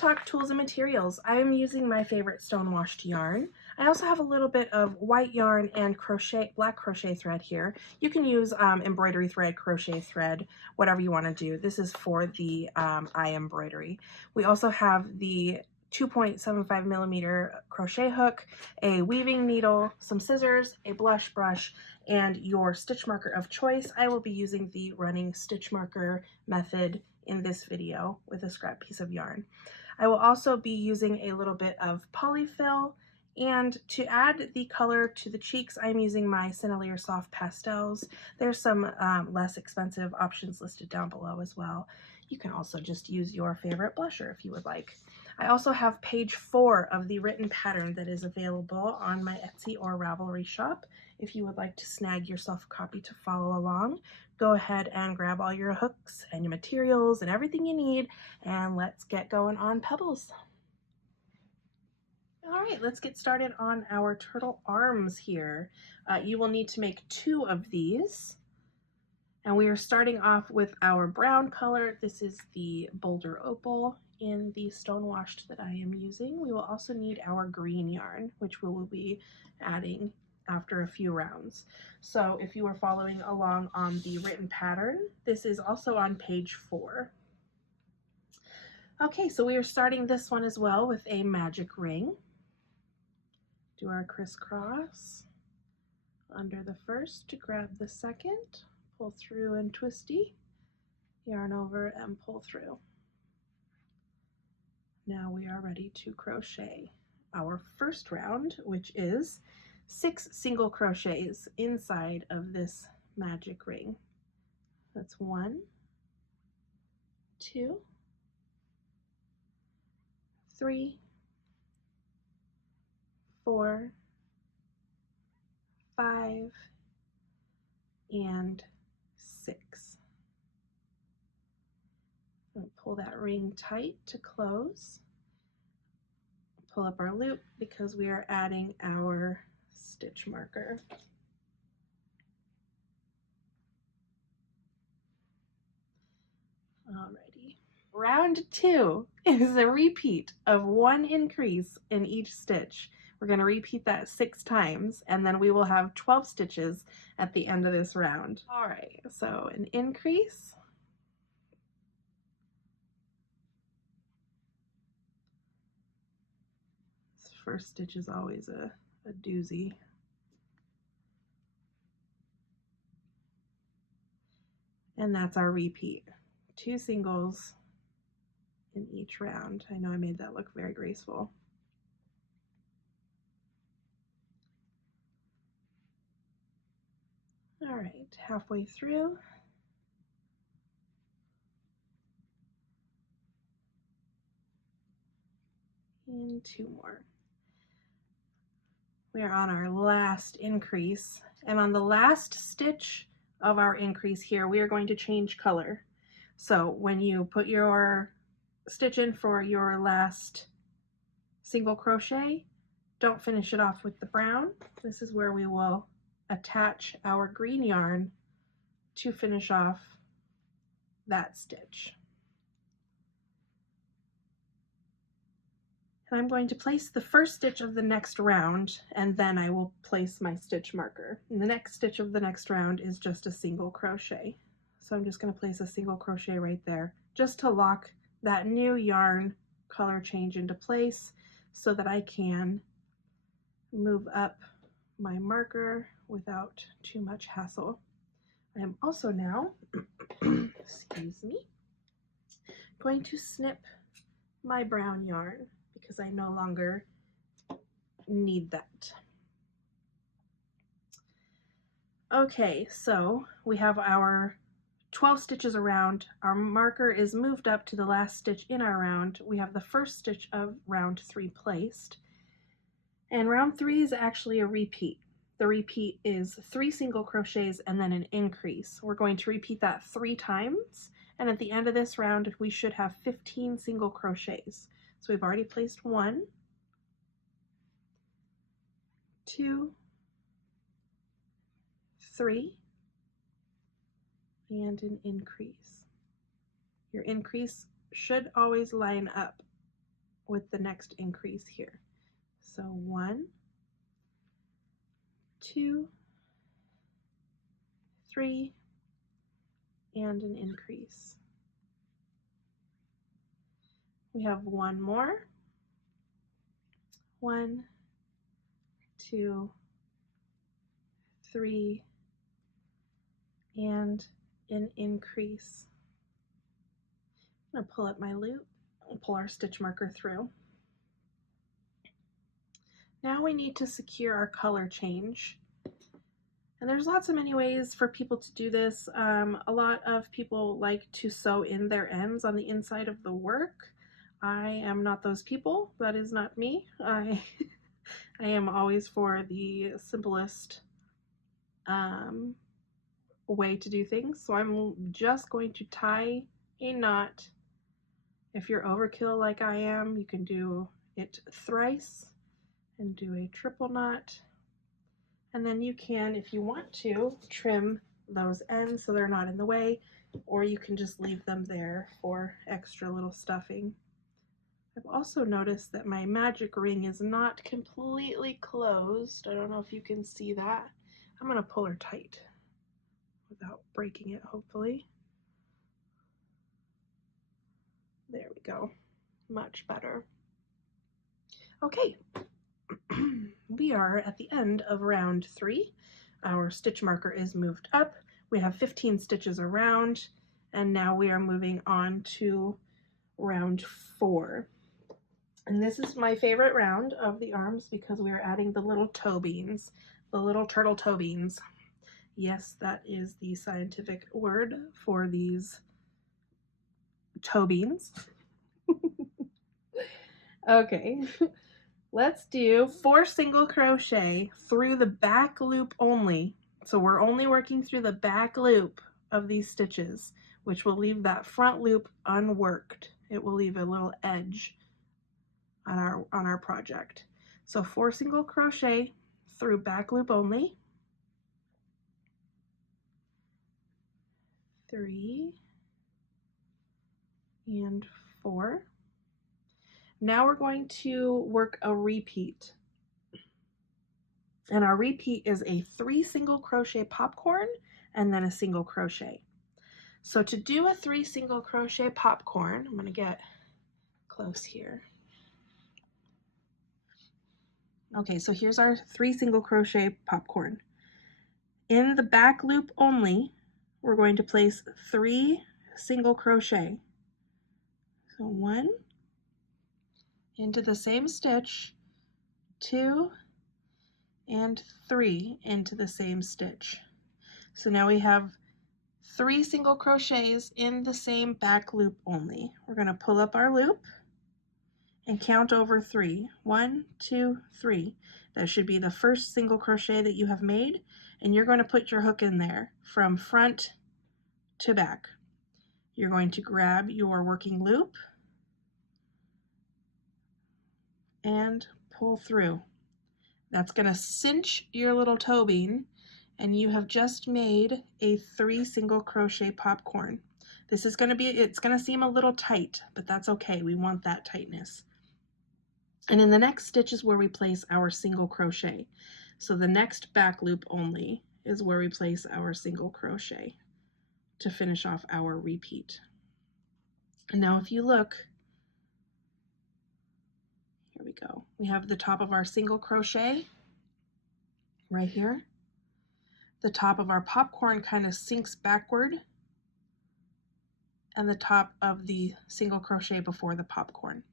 talk tools and materials. I am using my favorite Stonewashed yarn. I also have a little bit of white yarn and black crochet thread here. You can use embroidery thread, crochet thread, whatever you want to do. This is for the eye embroidery. We also have the 2.75 millimeter crochet hook, a weaving needle, some scissors, a blush brush, and your stitch marker of choice. I will be using the running stitch marker method in this video with a scrap piece of yarn. I will also be using a little bit of polyfill, and to add the color to the cheeks, I'm using my Sennelier Soft Pastels. There's some less expensive options listed down below as well. You can also just use your favorite blusher if you would like. I also have page 4 of the written pattern that is available on my Etsy or Ravelry shop. If you would like to snag yourself a copy to follow along, go ahead and grab all your hooks and your materials and everything you need, and let's get going on Pebbles. All right, let's get started on our turtle arms here. You will need to make 2 of these. And we are starting off with our brown color. This is the Boulder Opal in the Stonewashed that I am using. We will also need our green yarn, which we will be adding after a few rounds. So if you are following along on the written pattern, this is also on page 4. Okay, so we are starting this one as well with a magic ring. Do our crisscross under the first to grab the second. Pull through and twisty, yarn over and pull through. Now we are ready to crochet our first round, which is 6 single crochets inside of this magic ring. That's 1, 2, 3, 4, 5, and 6. And pull that ring tight to close. Pull up our loop because we are adding our stitch marker. Alrighty. Round 2 is a repeat of 1 increase in each stitch. We're going to repeat that 6 times, and then we will have 12 stitches at the end of this round. All right, so an increase. This first stitch is always a doozy. And that's our repeat. 2 singles in each round. I know I made that look very graceful. All right, halfway through. And 2 more. We are on our last increase, and on the last stitch of our increase here, we are going to change color. So when you put your stitch in for your last single crochet, don't finish it off with the brown. This is where we will attach our green yarn to finish off that stitch. And I'm going to place the first stitch of the next round, and then I will place my stitch marker. And the next stitch of the next round is just a single crochet. So I'm just going to place a single crochet right there, just to lock that new yarn color change into place so that I can move up my marker without too much hassle. I am also now, excuse me, going to snip my brown yarn because I no longer need that. Okay, so we have our 12 stitches around. Our marker is moved up to the last stitch in our round. We have the first stitch of round 3 placed. And round 3 is actually a repeat. The repeat is 3 single crochets and then an increase. We're going to repeat that 3 times, and at the end of this round we should have 15 single crochets. So we've already placed 1, 2, 3, and an increase. Your increase should always line up with the next increase here. So 1, 2, 3, and an increase. We have one more. 1, 2, 3, and an increase. I'm going to pull up my loop and pull our stitch marker through. Now we need to secure our color change. And there's lots of many ways for people to do this. A lot of people like to sew in their ends on the inside of the work. I am not those people. That is not me. I am always for the simplest way to do things. So I'm just going to tie a knot. If you're overkill like I am, you can do it thrice and do a triple knot. And then you can, if you want to, trim those ends so they're not in the way, or you can just leave them there for extra little stuffing. I've also noticed that my magic ring is not completely closed. I don't know if you can see that. I'm going to pull her tight without breaking it, hopefully. There we go. Much better. Okay. We are at the end of round 3. Our stitch marker is moved up. We have 15 stitches around, and now we are moving on to round 4. And this is my favorite round of the arms because we are adding the little toe beans, the little turtle toe beans. Yes, that is the scientific word for these toe beans. Okay. Let's do 4 single crochet through the back loop only. So we're only working through the back loop of these stitches, which will leave that front loop unworked. It will leave a little edge on our project. So 4 single crochet through back loop only. 3 and 4. Now we're going to work a repeat. And our repeat is a 3 single crochet popcorn and then a single crochet. So to do a 3 single crochet popcorn, I'm going to get close here. Okay, so here's our 3 single crochet popcorn. In the back loop only, we're going to place 3 single crochet. So 1 into the same stitch, 2 and 3 into the same stitch. So now we have 3 single crochets in the same back loop only. We're going to pull up our loop and count over 3. 1, 2, 3. That should be the first single crochet that you have made, and you're going to put your hook in there from front to back. You're going to grab your working loop and pull through. That's going to cinch your little toe bean, and you have just made a 3 single crochet popcorn. This is going to be, it's going to seem a little tight, but that's okay. We want that tightness. And in the next stitch is where we place our single crochet. So the next back loop only is where we place our single crochet to finish off our repeat. And now if you look, here we go. We have the top of our single crochet right here. The top of our popcorn kind of sinks backward, and the top of the single crochet before the popcorn.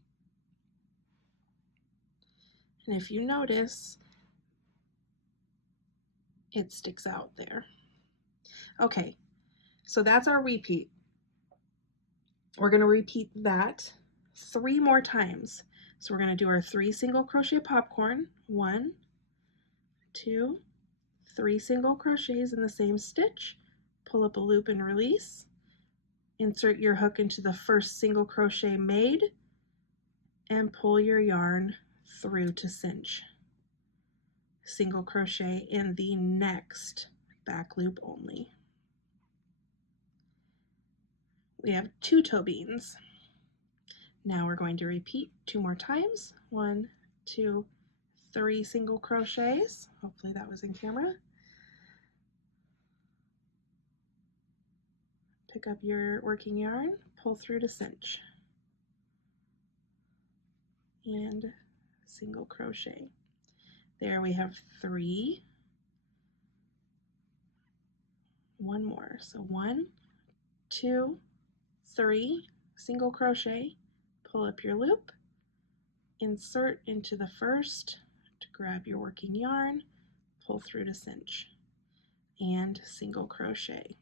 And if you notice, it sticks out there. Okay, so that's our repeat. We're going to repeat that 3 more times. So we're going to do our 3 single crochet popcorn. 1, 2, 3 single crochets in the same stitch. Pull up a loop and release. Insert your hook into the first single crochet made and pull your yarn through to cinch. Single crochet in the next back loop only. We have 2 toe beans. Now we're going to repeat 2 more times. 1, 2, 3 single crochets. Hopefully that was in camera. Pick up your working yarn, pull through to cinch, and single crochet. There we have 3. One more. So 1, 2, 3, single crochet, pull up your loop, insert into the first to grab your working yarn, pull through to cinch, and single crochet.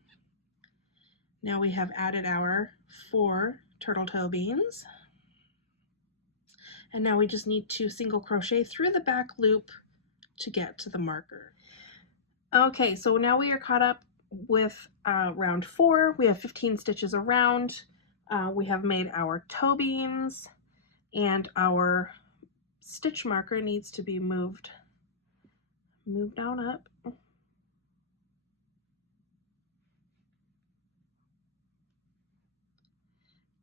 Now we have added our 4 turtle toe beans, and now we just need to single crochet through the back loop to get to the marker. Okay, so now we are caught up with round 4. We have 15 stitches around. We have made our toe beans, and our stitch marker needs to be moved down up.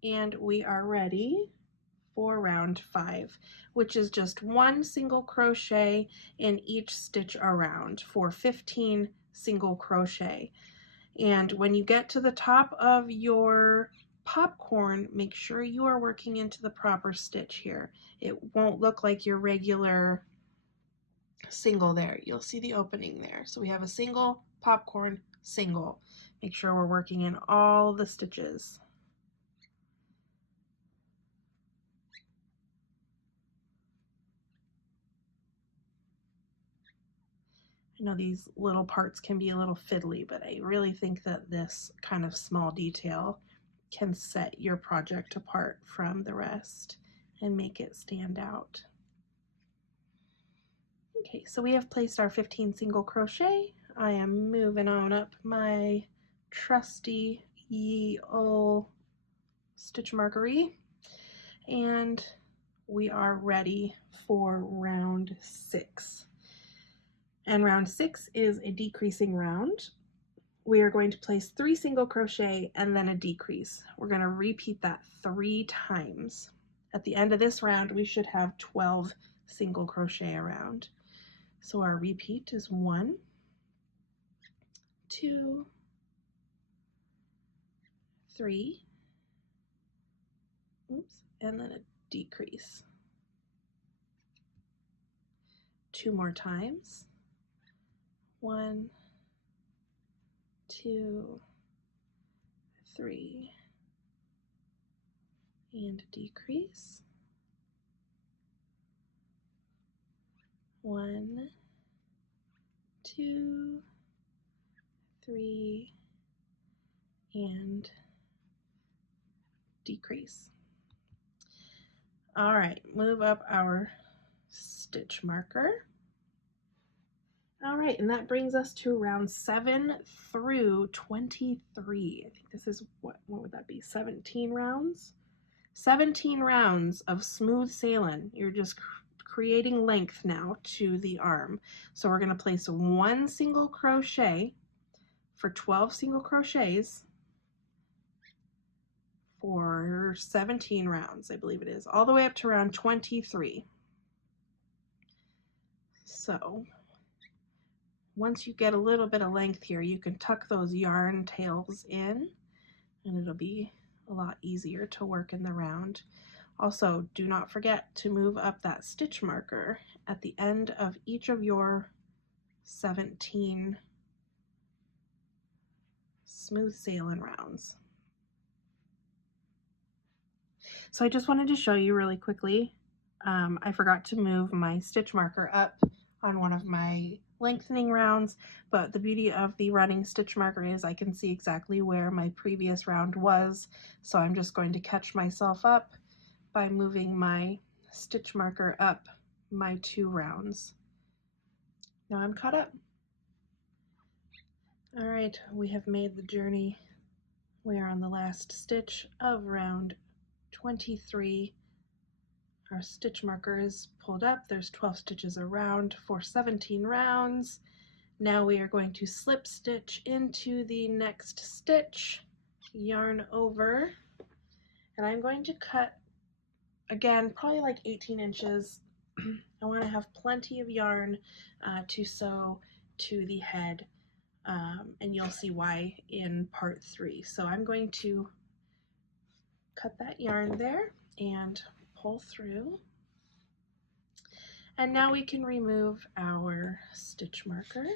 And we are ready for round 5, which is just 1 single crochet in each stitch around for 15 single crochet. And when you get to the top of your popcorn, make sure you are working into the proper stitch here. It won't look like your regular single there. You'll see the opening there. So we have a single, popcorn, single. Make sure we're working in all the stitches. I know these little parts can be a little fiddly, but I really think that this kind of small detail can set your project apart from the rest and make it stand out. Okay, so we have placed our 15 single crochet. I am moving on up my trusty ye ol' stitch markery, and we are ready for round 6. And round 6 is a decreasing round. We are going to place 3 single crochet and then a decrease. We're going to repeat that 3 times. At the end of this round, we should have 12 single crochet around. So our repeat is 1, 2, 3, and then a decrease. 2 more times. 1, 2, 3, and decrease. 1, 2, 3, and decrease. All right, move up our stitch marker. All right, and that brings us to round 7 through 23. I think this is, what would that be, 17 rounds? 17 rounds of smooth sailing. You're just creating length now to the arm. So we're going to place 1 single crochet for 12 single crochets for 17 rounds, I believe it is, all the way up to round 23. So once you get a little bit of length here, you can tuck those yarn tails in, and it'll be a lot easier to work in the round. Also, do not forget to move up that stitch marker at the end of each of your 17 smooth sailing rounds. So I just wanted to show you really quickly, I forgot to move my stitch marker up on one of my lengthening rounds, but the beauty of the running stitch marker is I can see exactly where my previous round was, so I'm just going to catch myself up by moving my stitch marker up my 2 rounds. Now I'm caught up. All right, we have made the journey. We are on the last stitch of round 23. Our stitch marker is pulled up. There's 12 stitches around for 17 rounds. Now we are going to slip stitch into the next stitch, yarn over, and I'm going to cut again, probably like 18 inches. I want to have plenty of yarn to sew to the head, and you'll see why in part 3. So I'm going to cut that yarn there and pull through. And now we can remove our stitch marker.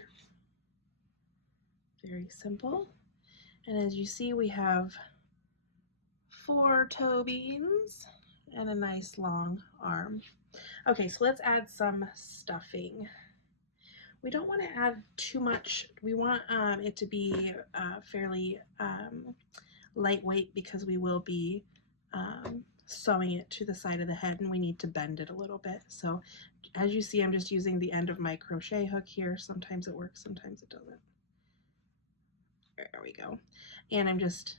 Very simple. And as you see, we have 4 toe beans and a nice long arm. Okay, so let's add some stuffing. We don't want to add too much. We want it to be fairly lightweight because we will be sewing it to the side of the head, and we need to bend it a little bit. So as you see, I'm just using the end of my crochet hook here. Sometimes it works, sometimes it doesn't. There we go. And I'm just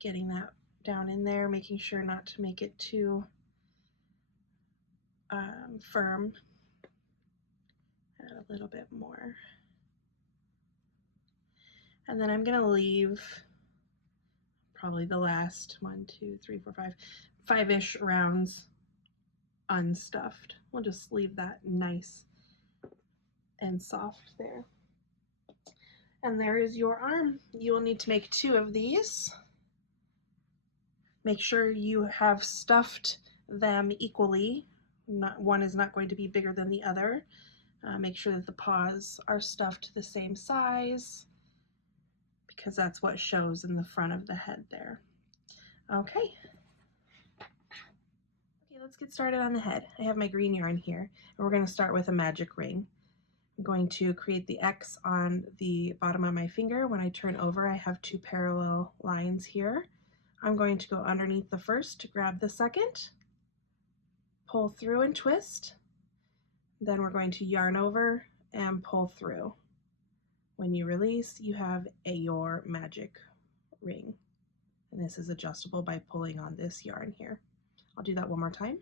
getting that down in there, making sure not to make it too firm. Add a little bit more. And then I'm going to leave probably the last 1, 2, 3, 4, 5-ish rounds unstuffed. We'll just leave that nice and soft there. And there is your arm. You will need to make 2 of these. Make sure you have stuffed them equally. One is not going to be bigger than the other. Make sure that the paws are stuffed the same size, because that's what shows in the front of the head there. Okay. Okay, let's get started on the head. I have my green yarn here, and we're going to start with a magic ring. I'm going to create the X on the bottom of my finger. When I turn over, I have 2 parallel lines here. I'm going to go underneath the first to grab the second, pull through and twist. Then we're going to yarn over and pull through. When you release, you have your magic ring. And this is adjustable by pulling on this yarn here. I'll do that one more time.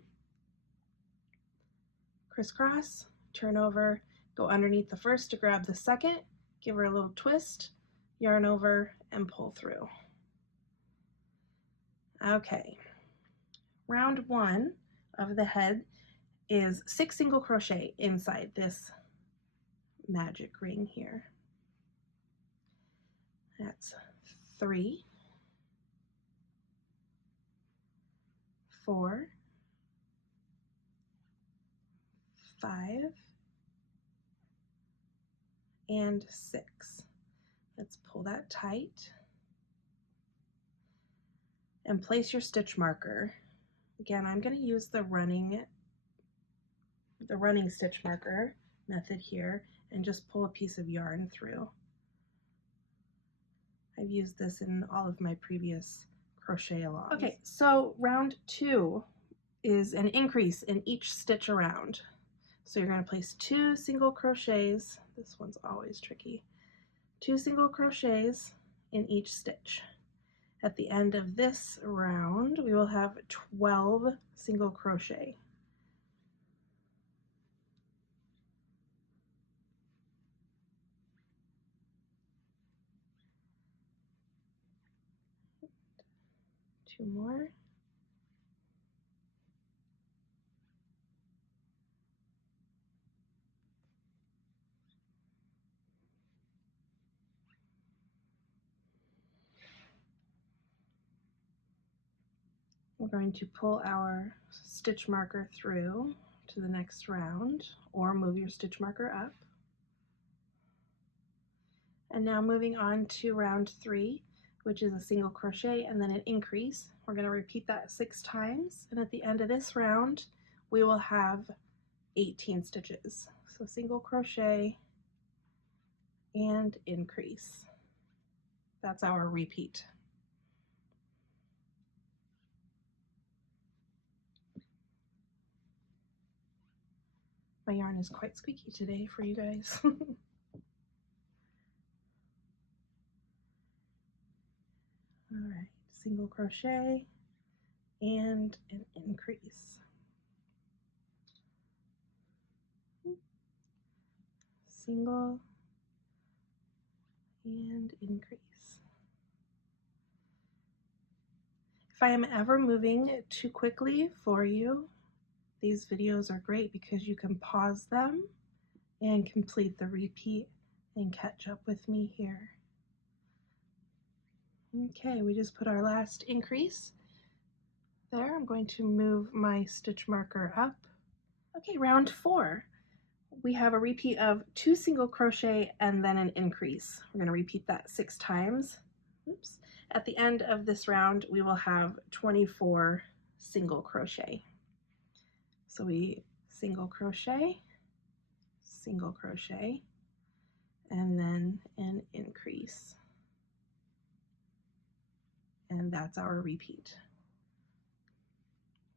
Crisscross, turn over, go underneath the first to grab the second, give her a little twist, yarn over, and pull through. Okay, round 1 of the head is 6 single crochet inside this magic ring here. That's 3, 4, 5, and 6. Let's pull that tight and place your stitch marker. Again, I'm going to use the running stitch marker method here and just pull a piece of yarn through. I've used this in all of my previous crochet-a-longs. Okay, so round 2 is an increase in each stitch around. So you're going to place 2 single crochets. This one's always tricky. 2 single crochets in each stitch. At the end of this round, we will have 12 single crochet. Two more. We're going to pull our stitch marker through to the next round, or move your stitch marker up. And now moving on to round 3, which is a single crochet and then an increase. We're going to repeat that 6 times, and at the end of this round we will have 18 stitches. So single crochet and increase. That's our repeat. My yarn is quite squeaky today for you guys. All right, single crochet and an increase. Single and increase. If I am ever moving too quickly for you, these videos are great because you can pause them and complete the repeat and catch up with me here. Okay, we just put our last increase there. I'm going to move my stitch marker up. Okay, round 4. We have a repeat of 2 single crochet and then an increase. We're going to repeat that 6 times. Oops. At the end of this round, we will have 24 single crochet. So we single crochet, and then an increase. And that's our repeat.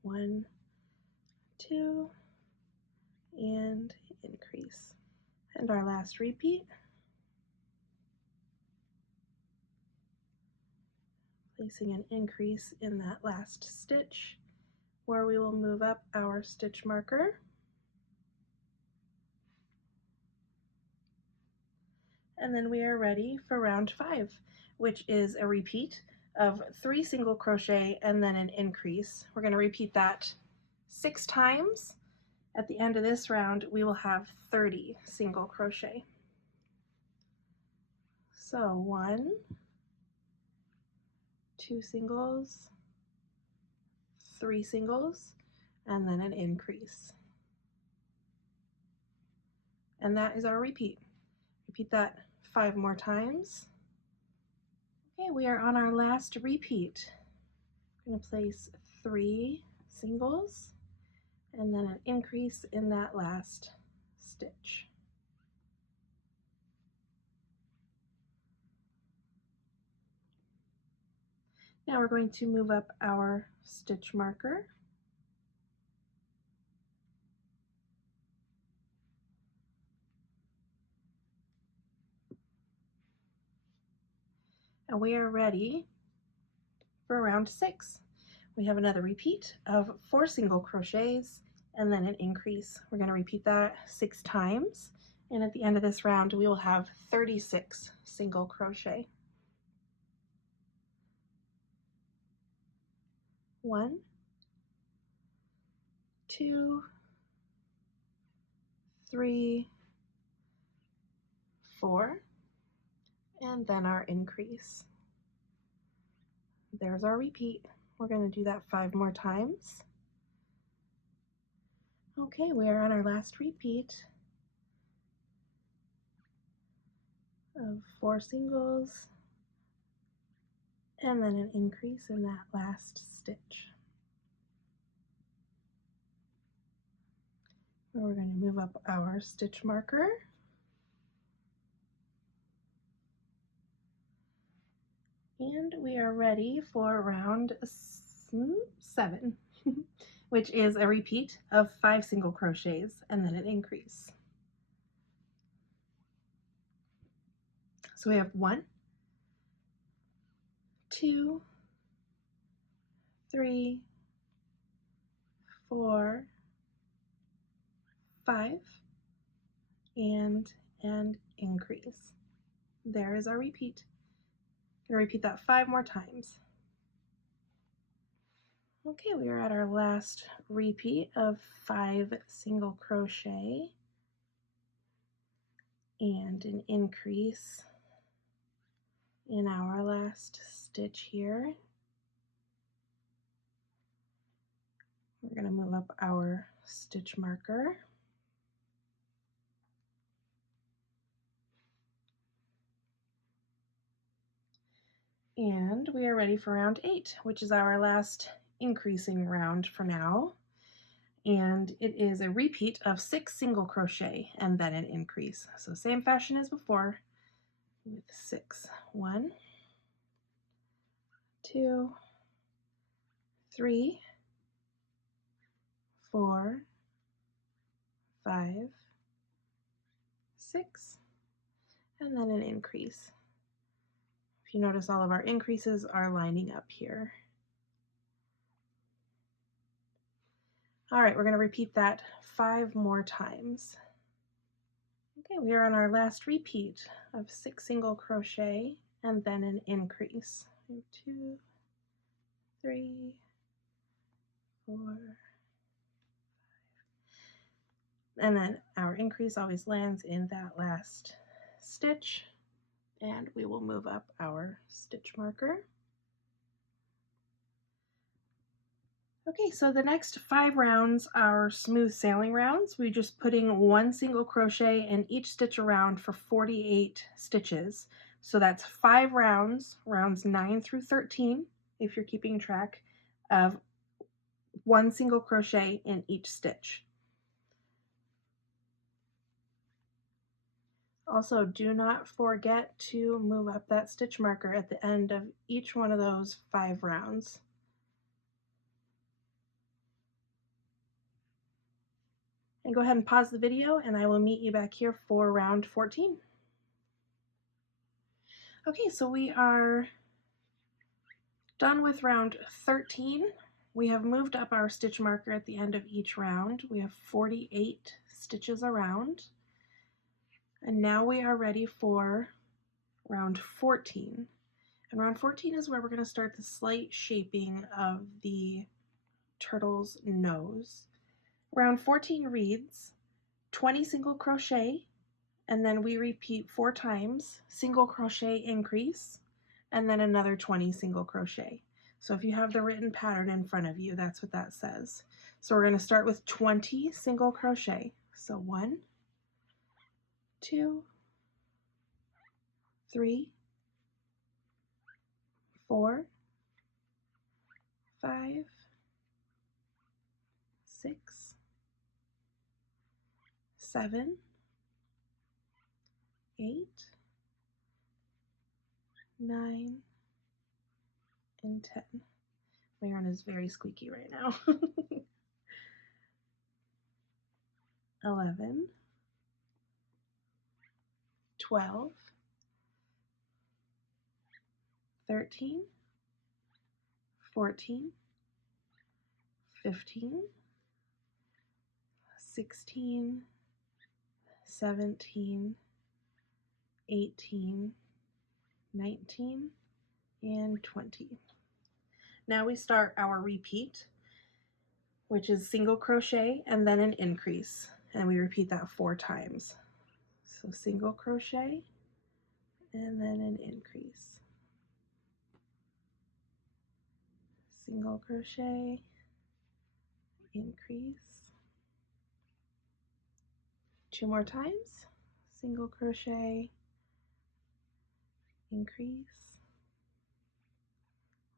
1, 2, and increase. And our last repeat. Placing an increase in that last stitch, where we will move up our stitch marker. And then we are ready for round 5, which is a repeat of 3 single crochet and then an increase. We're going to repeat that 6 times. At the end of this round, we will have 30 single crochet. So 1, 2 singles, 3 singles, and then an increase. And that is our repeat. Repeat that 5 more times. Okay, we are on our last repeat. I'm going to place 3 singles and then an increase in that last stitch. Now we're going to move up our stitch marker. And we are ready for round 6. We have another repeat of 4 single crochets and then an increase. We're going to repeat that 6 times. And at the end of this round, we will have 36 single crochet. 1, 2, 3, 4, and then our increase. There's our repeat. We're going to do that 5 more times. Okay, we are on our last repeat of 4 singles and then an increase in that last stitch. And we're going to move up our stitch marker. And we are ready for round 7, which is a repeat of 5 single crochets and then an increase. So we have 1, 2, 3, 4, 5, and an increase. There is our repeat. I'm going to repeat that 5 more times. Okay, we are at our last repeat of 5 single crochet and an increase in our last stitch here. We're going to move up our stitch marker. And we are ready for round 8, which is our last increasing round for now. And it is a repeat of 6 single crochet and then an increase. So same fashion as before with 6. 1, 2, 3, 4, 5, 6, and then an increase. If you notice, all of our increases are lining up here. All right, we're going to repeat that 5 more times. Okay, we are on our last repeat of 6 single crochet and then an increase. 2, 3, 4, and then our increase always lands in that last stitch, and we will move up our stitch marker. Okay, so the next 5 rounds are smooth sailing rounds. We're just putting 1 single crochet in each stitch around for 48 stitches. So that's 5 rounds, rounds 9 through 13, if you're keeping track, of 1 single crochet in each stitch. Also, do not forget to move up that stitch marker at the end of each one of those 5 rounds. And go ahead and pause the video, and I will meet you back here for round 14. Okay, so we are done with round 13. We have moved up our stitch marker at the end of each round. We have 48 stitches around. And now we are ready for round 14. And round 14 is where we're going to start the slight shaping of the turtle's nose. Round 14 reads 20 single crochet, and then we repeat 4 times, single crochet increase, and then another 20 single crochet. So if you have the written pattern in front of you, that's what that says. So we're going to start with 20 single crochet. So 1, 2, 3, 4, 5, 6, 7, 8, 9, and 10. My yarn is very squeaky right now. 11, 12, 13, 14, 15, 16, 17, 18, 19, and 20. Now we start our repeat, which is single crochet and then an increase, and we repeat that 4 times. So single crochet and then an increase. Single crochet, increase. 2 more times. Single crochet, increase.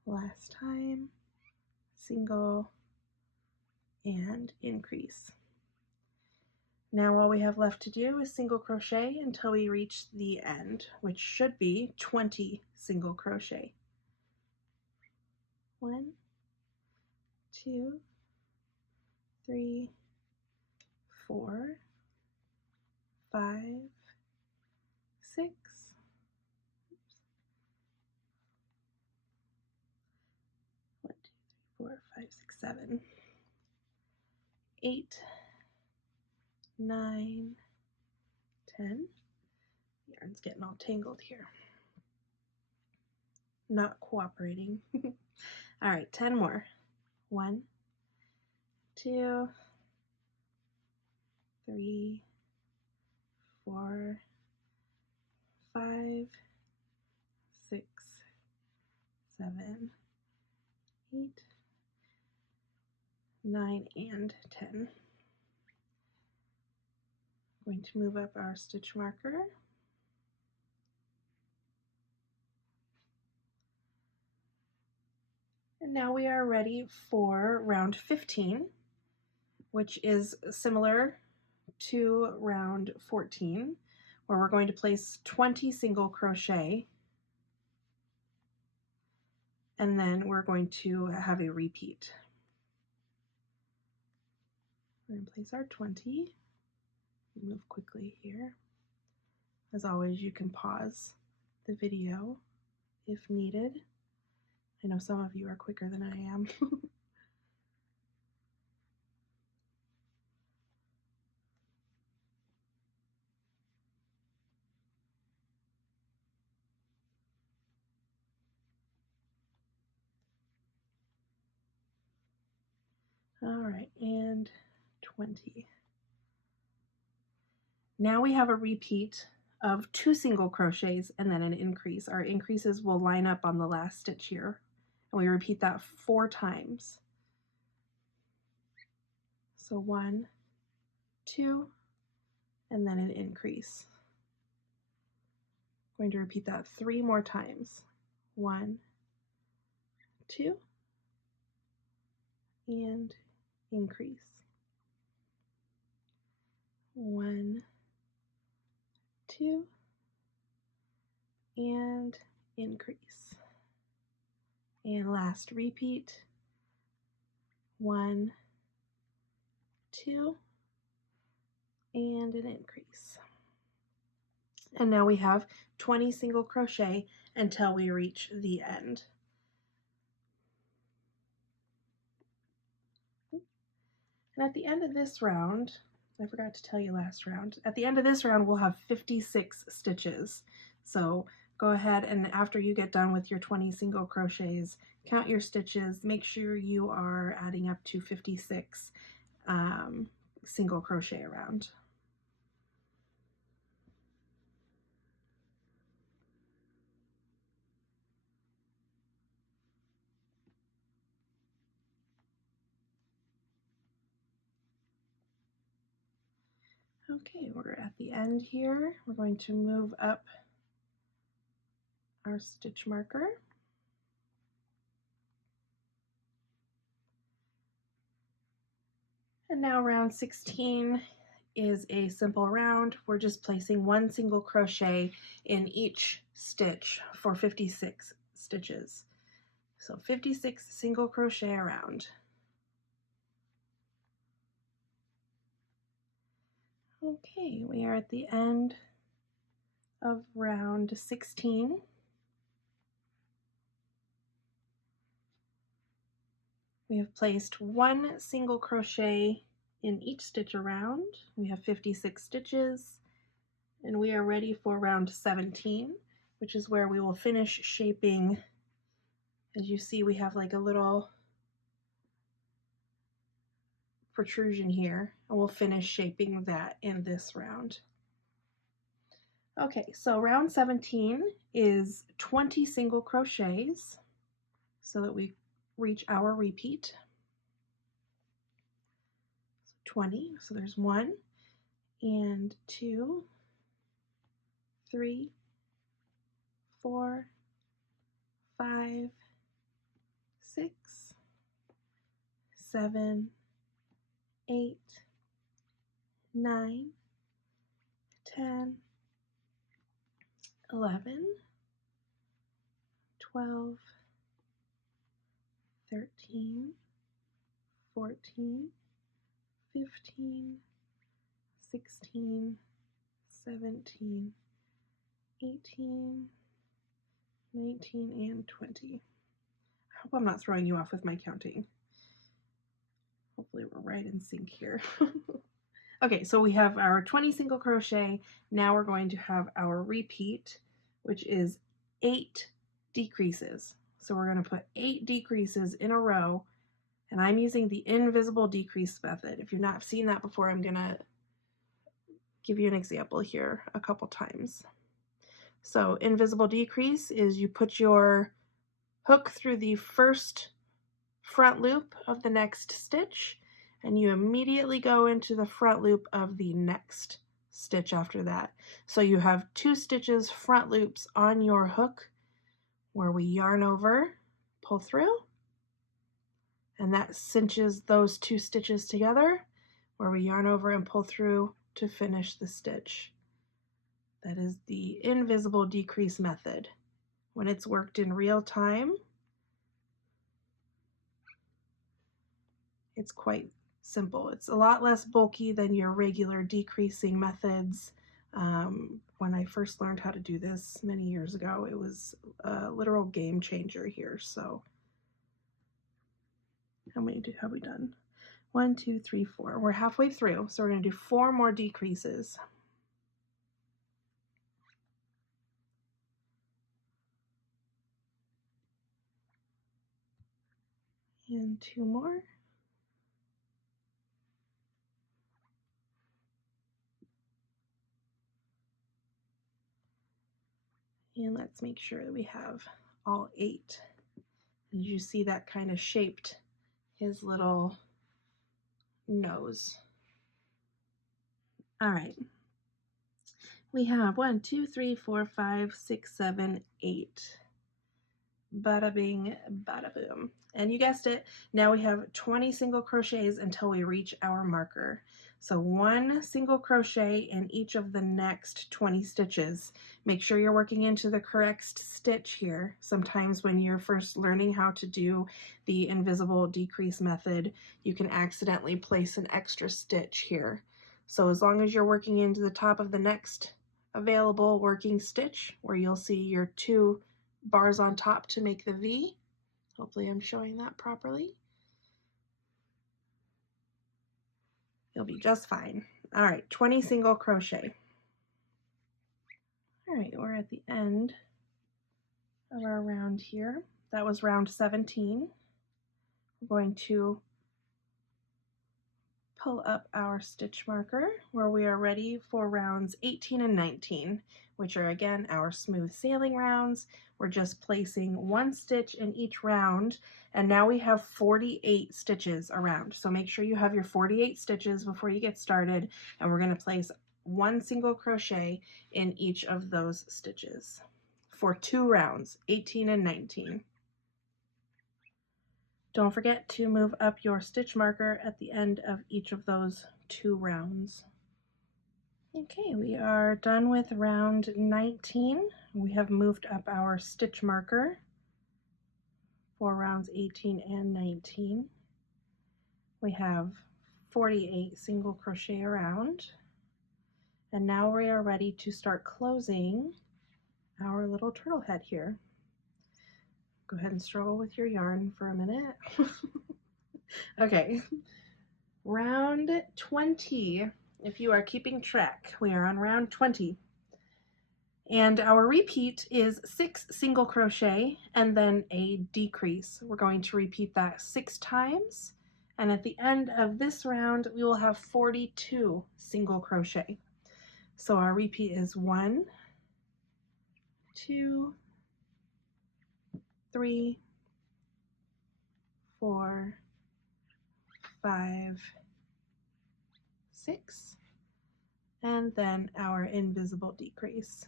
Last time, single and increase. Now all we have left to do is single crochet until we reach the end, which should be 20 single crochet. 1, 2, 3, 4, 5, 6, 1, 2, 3, 4, 5, 6, 7, 8, 9, 10. Yarn's getting all tangled here. Not cooperating. All right, 10 more. 1, 2, 3, 4, 5, 6, 7, 8, 9, and 10. I'm going to move up our stitch marker. And now we are ready for round 15, which is similar to round 14, where we're going to place 20 single crochet, and then we're going to have a repeat. We're going to place our 20. Move quickly here. As always, you can pause the video if needed. I know some of you are quicker than I am. All right, and 20. Now we have a repeat of 2 single crochets and then an increase. Our increases will line up on the last stitch here, and we repeat that 4 times. So 1, 2, and then an increase. I'm going to repeat that 3 more times. 1, 2, and increase. 1, 2, and increase. And last repeat. 1, 2, and an increase. And now we have 20 single crochet until we reach the end. And at the end of this round, I forgot to tell you last round, at the end of this round we'll have 56 stitches. So go ahead and after you get done with your 20 single crochets, count your stitches, make sure you are adding up to 56 single crochet around. Okay, we're at the end here. We're going to move up our stitch marker. And now round 16 is a simple round. We're just placing 1 single crochet in each stitch for 56 stitches. So 56 single crochet around. Okay, we are at the end of round 16. We have placed 1 single crochet in each stitch around. We have 56 stitches, and we are ready for round 17, which is where we will finish shaping. As you see, we have like a little protrusion here, and we'll finish shaping that in this round. Okay, so round 17 is 20 single crochets so that we reach our repeat. 20, so there's 1 and 2, 3, 4, 5, 6, 7, 8, 9, 10, 11, 12, 13, 14, 15, 16, 17, 18, 19, and 20. I hope I'm not throwing you off with my counting. Hopefully we're right in sync here. Okay, so we have our 20 single crochet. Now we're going to have our repeat, which is 8 decreases. So we're going to put 8 decreases in a row, and I'm using the invisible decrease method. If you've not seen that before, I'm going to give you an example here a couple times. So invisible decrease is you put your hook through the first front loop of the next stitch, and you immediately go into the front loop of the next stitch after that. So you have 2 stitches front loops on your hook where we yarn over, pull through, and that cinches those 2 stitches together where we yarn over and pull through to finish the stitch. That is the invisible decrease method. When it's worked in real time, it's quite simple. It's a lot less bulky than your regular decreasing methods. When I first learned how to do this many years ago, it was a literal game changer here. So how many have we done? 1, 2, 3, 4. We're halfway through, so we're going to do 4 more decreases. And 2 more. And let's make sure that we have all 8. Did you see that kind of shaped his little nose? All right. We have 1, 2, 3, 4, 5, 6, 7, 8. Bada bing, bada boom. And you guessed it, now we have 20 single crochets until we reach our marker. So 1 single crochet in each of the next 20 stitches. Make sure you're working into the correct stitch here. Sometimes when you're first learning how to do the invisible decrease method, you can accidentally place an extra stitch here. So as long as you're working into the top of the next available working stitch, where you'll see your 2 bars on top to make the V. Hopefully I'm showing that properly. You'll be just fine. All right, 20 single crochet. All right, we're at the end of our round here. That was round 17. We're going to pull up our stitch marker where we are ready for rounds 18 and 19, which are again our smooth sailing rounds. We're just placing 1 stitch in each round, and now we have 48 stitches around. So make sure you have your 48 stitches before you get started, and we're going to place 1 single crochet in each of those stitches for 2 rounds, 18 and 19. Don't forget to move up your stitch marker at the end of each of those 2 rounds. Okay, we are done with round 19. We have moved up our stitch marker for rounds 18 and 19. We have 48 single crochet around, and now we are ready to start closing our little turtle head here. Go ahead and struggle with your yarn for a minute. Okay, round 20. If you are keeping track, we are on round 20. And our repeat is 6 single crochet and then a decrease. We're going to repeat that 6 times. And at the end of this round, we will have 42 single crochet. So our repeat is 1, 2, 3, 4, 5, 6, and then our invisible decrease.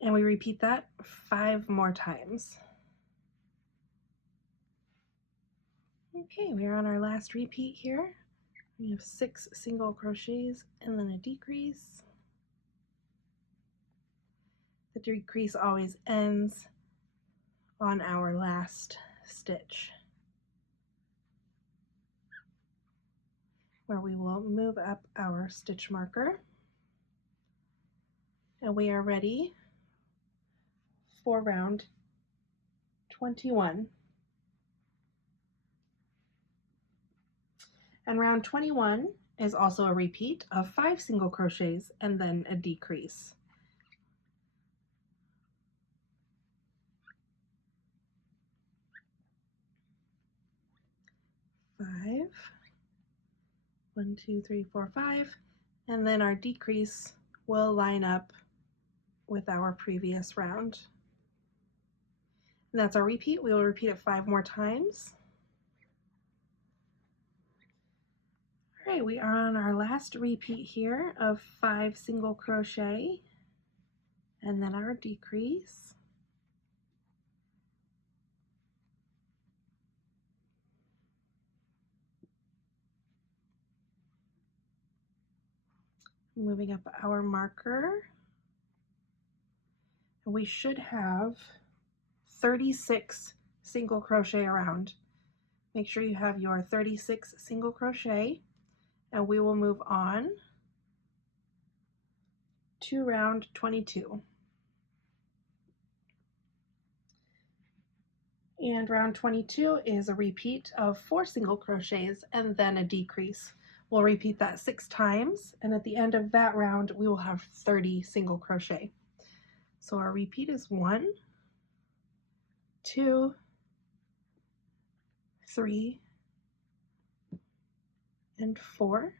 And we repeat that 5 more times. Okay, we are on our last repeat here. We have 6 single crochets and then a decrease. The decrease always ends on our last stitch, where we will move up our stitch marker, and we are ready for round 21. And round 21 is also a repeat of 5 single crochets and then a decrease. Five, 1, 2, 3, 4, 5, and then our decrease will line up with our previous round. And that's our repeat. We will repeat it 5 more times. All right, we are on our last repeat here of 5 single crochet and then our decrease. Moving up our marker, and we should have 36 single crochet around. Make sure you have your 36 single crochet, and we will move on to round 22. And round 22 is a repeat of 4 single crochets and then a decrease. We'll repeat that 6 times, and at the end of that round we will have 30 single crochet. So our repeat is 1, 2, 3, and 4,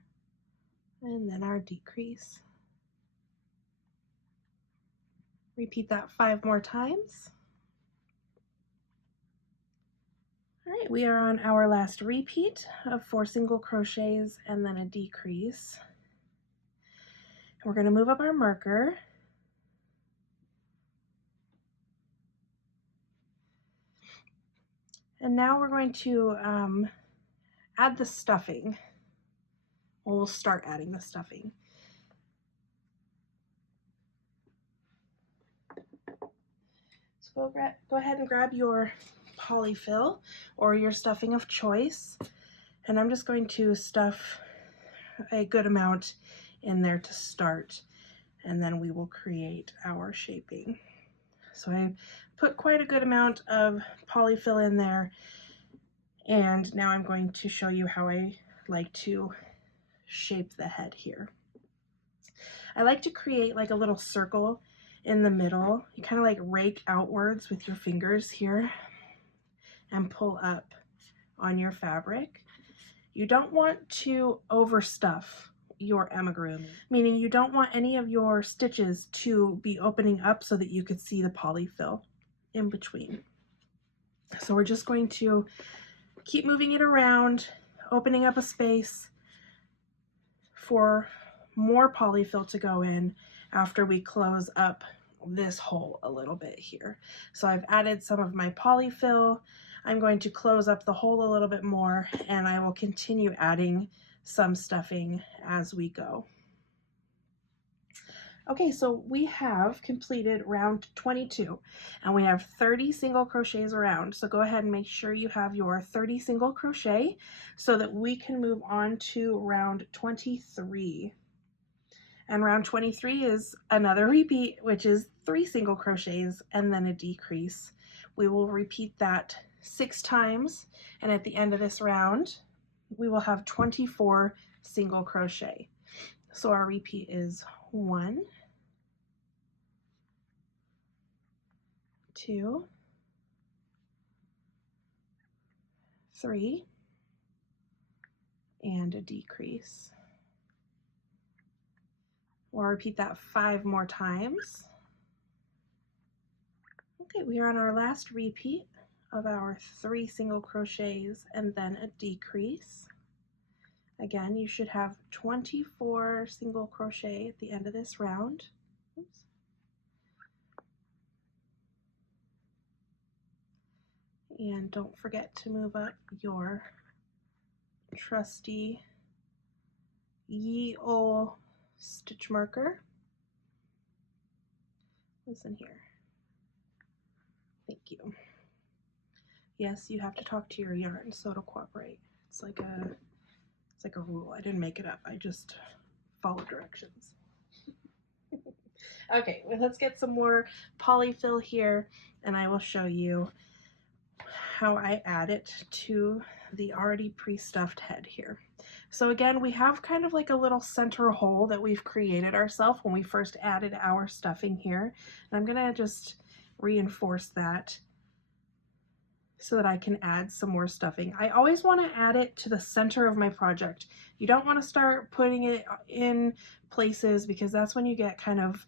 and then our decrease. Repeat that 5 more times. All right, we are on our last repeat of 4 single crochets and then a decrease. We're going to move up our marker. And now we're going to add the stuffing. Well, we'll start adding the stuffing. So go ahead and grab your polyfill or your stuffing of choice. And I'm just going to stuff a good amount in there to start, and then we will create our shaping. So I put quite a good amount of polyfill in there, and now I'm going to show you how I like to shape the head here. I like to create like a little circle in the middle. You kind of like rake outwards with your fingers here and pull up on your fabric. You don't want to overstuff your amigurumi, meaning you don't want any of your stitches to be opening up so that you could see the polyfill in between. So we're just going to keep moving it around, opening up a space for more polyfill to go in after we close up this hole a little bit here. So I've added some of my polyfill. I'm going to close up the hole a little bit more, and I will continue adding some stuffing as we go. Okay, so we have completed round 22, and we have 30 single crochets around. So go ahead and make sure you have your 30 single crochet so that we can move on to round 23. And round 23 is another repeat, which is 3 single crochets and then a decrease. We will repeat that 6 times, and at the end of this round we will have 24 single crochet. So our repeat is 1, 2, 3, and a decrease. We'll repeat that 5 more times. Okay, we are on our last repeat of our 3 single crochets and then a decrease. Again, you should have 24 single crochet at the end of this round. Oops. And don't forget to move up your trusty ye ol' stitch marker. Listen here. Thank you. Yes, you have to talk to your yarn so it'll cooperate. It's like a rule. I didn't make it up. I just follow directions. Okay, well, let's get some more polyfill here, and I will show you how I add it to the already pre-stuffed head here. So again, we have kind of like a little center hole that we've created ourselves when we first added our stuffing here. And I'm gonna just reinforce that so that I can add some more stuffing. I always want to add it to the center of my project. You don't want to start putting it in places, because that's when you get kind of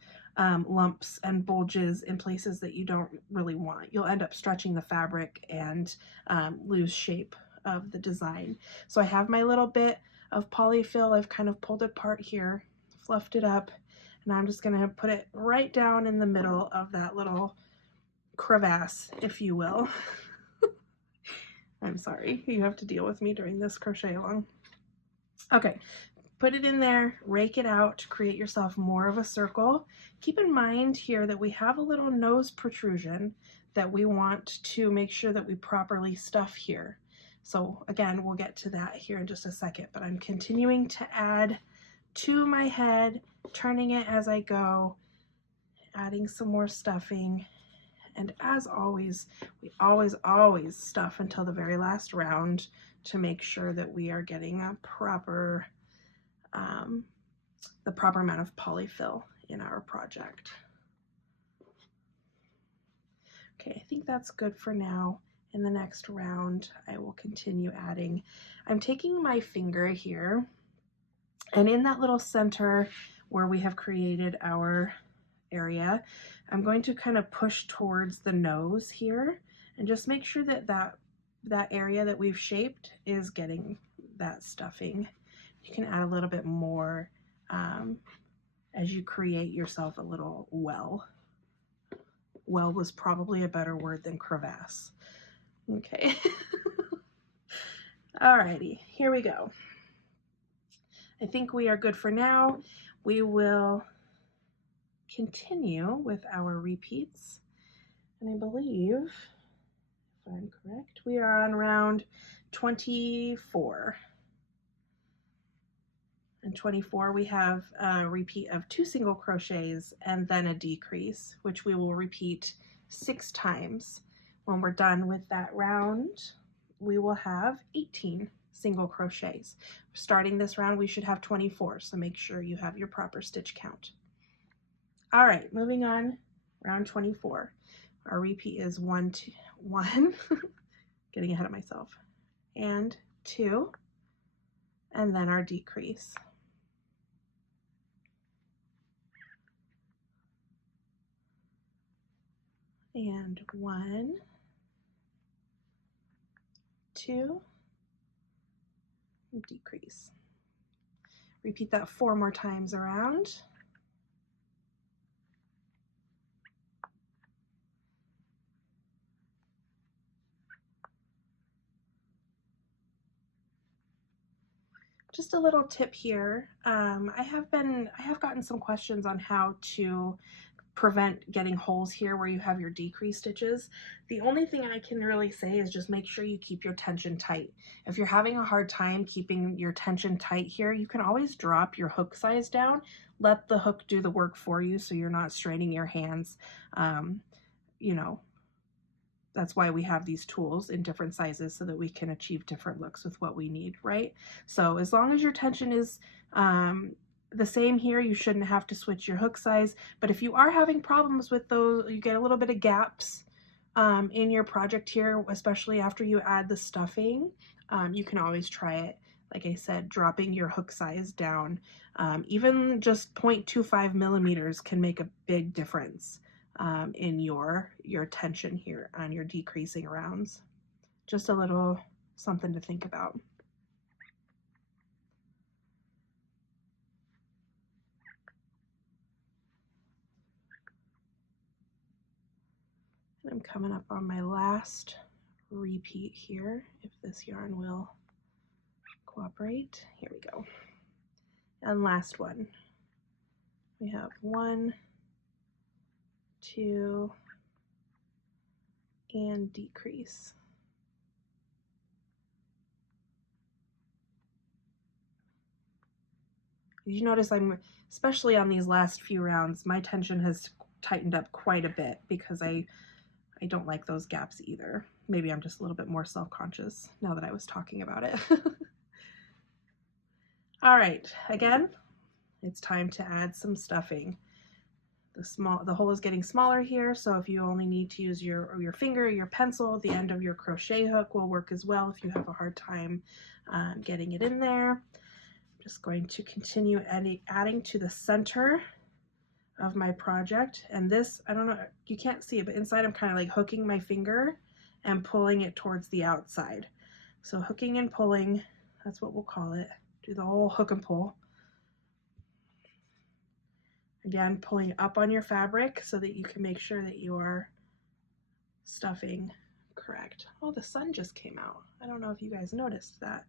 lumps and bulges in places that you don't really want. You'll end up stretching the fabric and lose shape of the design. So I have my little bit of polyfill. I've kind of pulled it apart here, fluffed it up, and I'm just going to put it right down in the middle of that little crevasse, if you will. I'm sorry, you have to deal with me during this crochet along. Okay, put it in there, rake it out, create yourself more of a circle. Keep in mind here that we have a little nose protrusion that we want to make sure that we properly stuff here. So again, we'll get to that here in just a second, but I'm continuing to add to my head, turning it as I go, adding some more stuffing. And as always, we always stuff until the very last round to make sure that we are getting a proper, the proper amount of polyfill in our project. Okay, I think that's good for now. In the next round, I will continue adding. I'm taking my finger here And in that little center where we have created our area, I'm going to kind of push towards the nose here and just make sure that that area that we've shaped is getting that stuffing. You can add a little bit more as you create yourself a little well. Well was probably a better word than crevasse. Okay. Alrighty, here we go. I think we are good for now. We will continue with our repeats. And I believe, if I'm correct, we are on round 24. In 24, we have a repeat of 2 single crochets and then a decrease, which we will repeat 6 times. When we're done with that round, we will have 18 single crochets. Starting this round, we should have 24, so make sure you have your proper stitch count. All right, moving on, round 24. Our repeat is 1, 2, 1, getting ahead of myself, and 2, and then our decrease. And 1, 2, decrease. Repeat that 4 more times around. Just a little tip here. I have gotten some questions on how to prevent getting holes here where you have your decrease stitches. The only thing I can really say is just make sure you keep your tension tight. If you're having a hard time keeping your tension tight here, you can always drop your hook size down. Let the hook do the work for you so you're not straining your hands. You know, that's why we have these tools in different sizes so that we can achieve different looks with what we need, right? So as long as your tension is the same here, you shouldn't have to switch your hook size. But if you are having problems with those, you get a little bit of gaps in your project here, especially after you add the stuffing, you can always try it. Like I said, dropping your hook size down, even just 0.25 millimeters can make a big difference in your tension here on your decreasing rounds. Just a little something to think about. And I'm coming up on my last repeat here, if this yarn will cooperate. Here we go. And last one. We have 1, 2, and decrease. You notice especially on these last few rounds, my tension has tightened up quite a bit because I don't like those gaps either. Maybe I'm just a little bit more self-conscious now that I was talking about it. All right, again, it's time to add some stuffing. The hole is getting smaller here, so if you only need to use your finger, your pencil, the end of your crochet hook will work as well if you have a hard time getting it in there. I'm just going to continue adding to the center of my project, and this, I don't know, you can't see it, but inside I'm kind of like hooking my finger and pulling it towards the outside. So hooking and pulling, that's what we'll call it. Do the whole hook and pull. Again, pulling up on your fabric so that you can make sure that you are stuffing correct. Oh, the sun just came out. I don't know if you guys noticed that.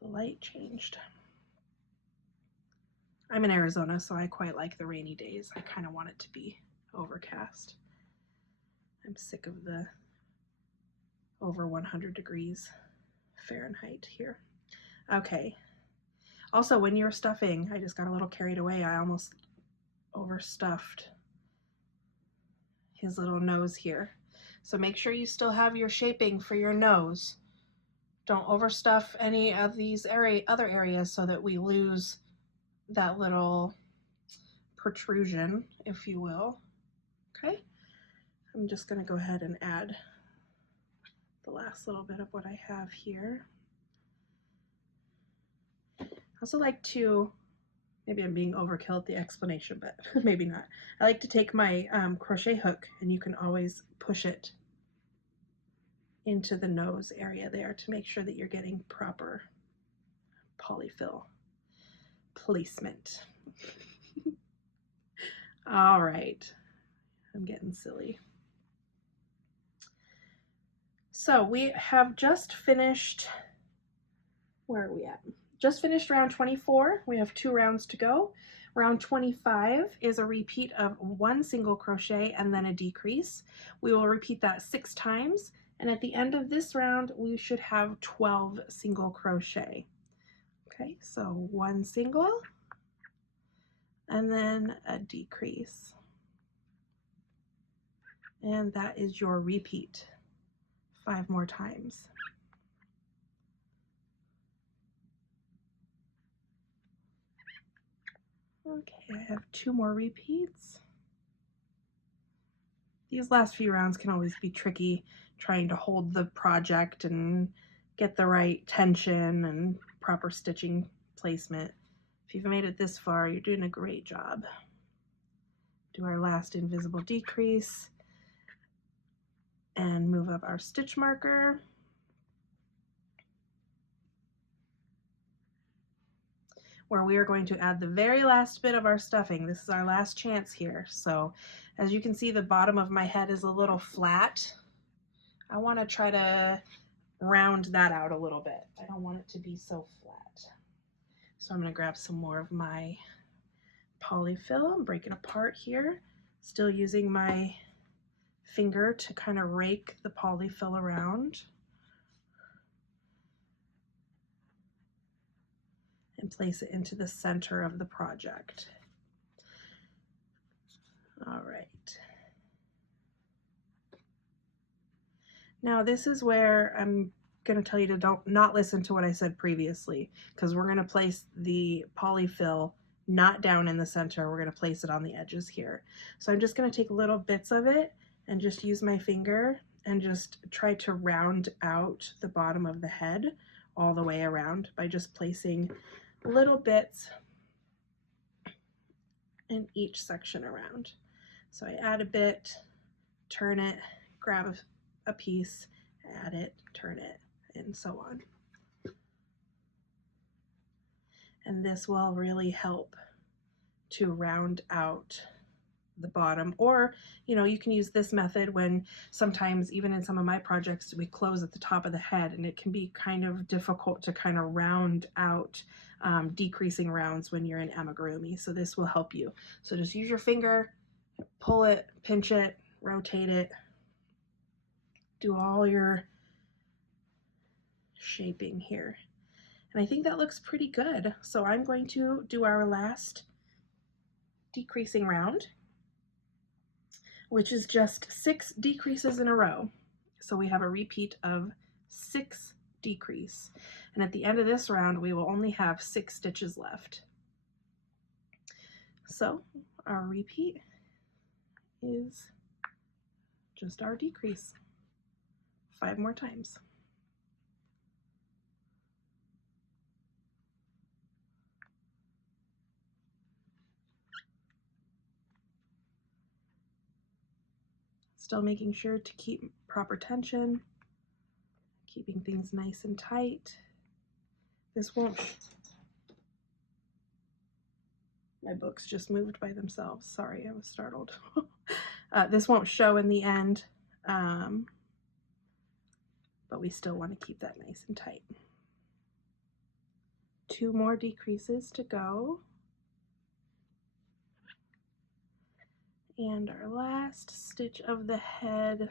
The light changed. I'm in Arizona, so I quite like the rainy days. I kind of want it to be overcast. I'm sick of the over 100 degrees Fahrenheit here. Okay. Also, when you're stuffing, I just got a little carried away. I almost overstuffed his little nose here. So make sure you still have your shaping for your nose. Don't overstuff any of these other areas so that we lose that little protrusion, if you will. Okay, I'm just going to go ahead and add the last little bit of what I have here. also like to, maybe I'm being overkill at the explanation, but maybe not. I like to take my crochet hook, and you can always push it into the nose area there to make sure that you're getting proper polyfill placement. All right, I'm getting silly. So we have just finished, where are we at? Just finished round 24. We have 2 rounds to go. Round 25 is a repeat of 1 single crochet and then a decrease. We will repeat that 6 times, and at the end of this round we should have 12 single crochet. Okay, so 1 single and then a decrease, and that is your repeat 5 more times. Okay, I have 2 more repeats. These last few rounds can always be tricky, trying to hold the project and get the right tension and proper stitching placement. If you've made it this far, you're doing a great job. Do our last invisible decrease and move up our stitch marker. Where we are going to add the very last bit of our stuffing. This is our last chance here. So as you can see, the bottom of my head is a little flat. I want to try to round that out a little bit. I don't want it to be so flat. So I'm going to grab some more of my polyfill and break it apart here. Still using my finger to kind of rake the polyfill around. And place it into the center of the project. All right. Now this is where I'm going to tell you to not listen to what I said previously, because we're going to place the polyfill not down in the center. We're going to place it on the edges here. So I'm just going to take little bits of it and just use my finger and just try to round out the bottom of the head all the way around by just placing little bits in each section around. So I add a bit, turn it, grab a piece, add it, turn it, and so on. And this will really help to round out the bottom. Or, you know, you can use this method when sometimes, even in some of my projects, we close at the top of the head, and it can be kind of difficult to kind of round out decreasing rounds when you're in amigurumi. So this will help you. So just use your finger, pull it, pinch it, rotate it, do all your shaping here. And I think that looks pretty good. So I'm going to do our last decreasing round, which is just 6 decreases in a row. So we have a repeat of 6 decrease. And at the end of this round, we will only have 6 stitches left. So our repeat is just our decrease 5 more times. Still making sure to keep proper tension, keeping things nice and tight. This won't, my books just moved by themselves. Sorry, I was startled. This won't show in the end, but we still want to keep that nice and tight. 2 more decreases to go. And our last stitch of the head.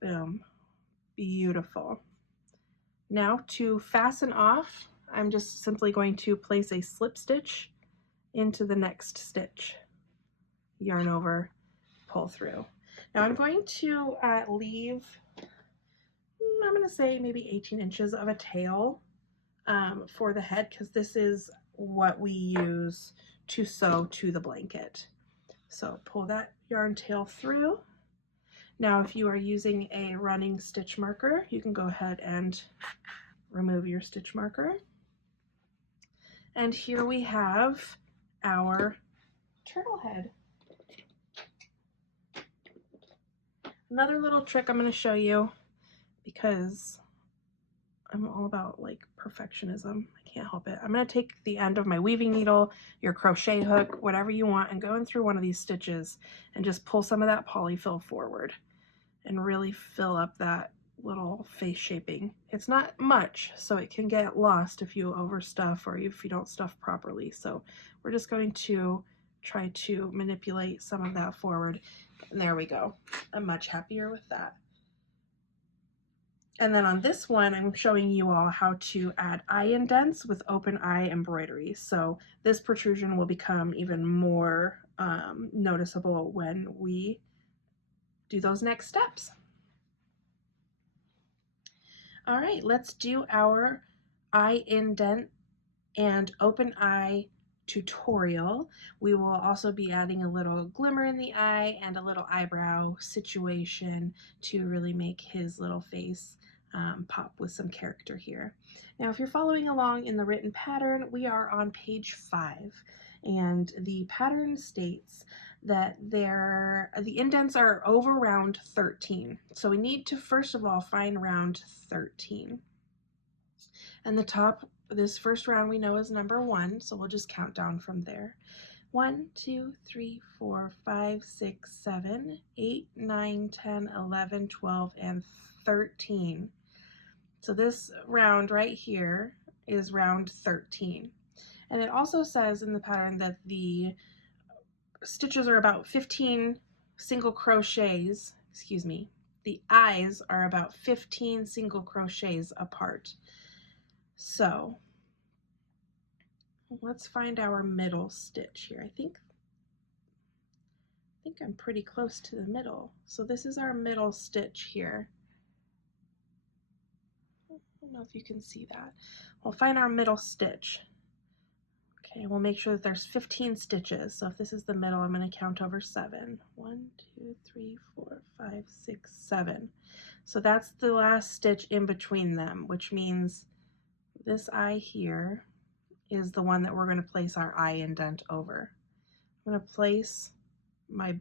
Boom. Beautiful. Now to fasten off, I'm just simply going to place a slip stitch into the next stitch. Yarn over, pull through. Now I'm going to leave, I'm going to say maybe 18 inches of a tail for the head, because this is what we use to sew to the blanket. So pull that yarn tail through. Now if you are using a running stitch marker, you can go ahead and remove your stitch marker. And here we have our turtle head. Another little trick I'm going to show you, because I'm all about like perfectionism. I can't help it. I'm going to take the end of my weaving needle, your crochet hook, whatever you want, and go in through one of these stitches and just pull some of that polyfill forward and really fill up that little face shaping. It's not much, so it can get lost if you overstuff or if you don't stuff properly. So we're just going to try to manipulate some of that forward. And there we go. I'm much happier with that. And then on this one, I'm showing you all how to add eye indents with open eye embroidery. So this protrusion will become even more noticeable when we do those next steps. All right, let's do our eye indent and open eye tutorial. We will also be adding a little glimmer in the eye and a little eyebrow situation to really make his little face pop with some character here. Now, if you're following along in the written pattern, we are on page 5, and the pattern states that the indents are over round 13. So we need to first of all find round 13. And the top, this first round we know is number 1, so we'll just count down from there. 1, 2, 3, 4, 5, 6, 7, 8, 9, 10, 11, 12, and 13. So this round right here is round 13. And it also says in the pattern that the stitches are about 15 single crochets, excuse me, the eyes are about 15 single crochets apart. So let's find our middle stitch here. I think I'm pretty close to the middle. So this is our middle stitch here. I don't know if you can see that. We'll find our middle stitch. Okay, we'll make sure that there's 15 stitches. So if this is the middle, I'm going to count over 7. 1, 2, 3, 4, 5, 6, 7. So that's the last stitch in between them, which means this eye here is the one that we're going to place our eye indent over. I'm going to place my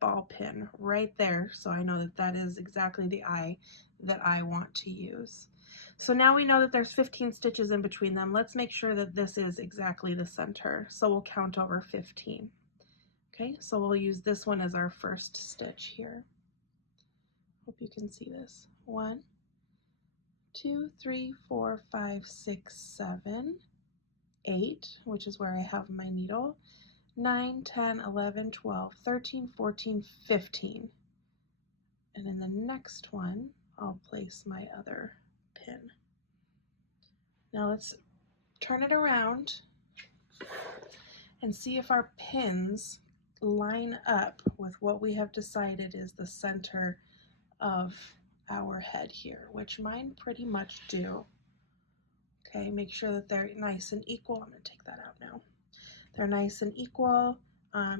ball pin right there so I know that that is exactly the eye that I want to use. So now we know that there's 15 stitches in between them. Let's make sure that this is exactly the center. So we'll count over 15. Okay, so we'll use this one as our first stitch here. Hope you can see this. 1, 2, 3, 4, 5, 6, 7, 8, which is where I have my needle, 9, 10, 11, 12, 13, 14, 15. And in the next one, I'll place my other pin. Now let's turn it around and see if our pins line up with what we have decided is the center of our head here, which mine pretty much do. Okay, make sure that they're nice and equal. I'm going to take that out now. They're nice and equal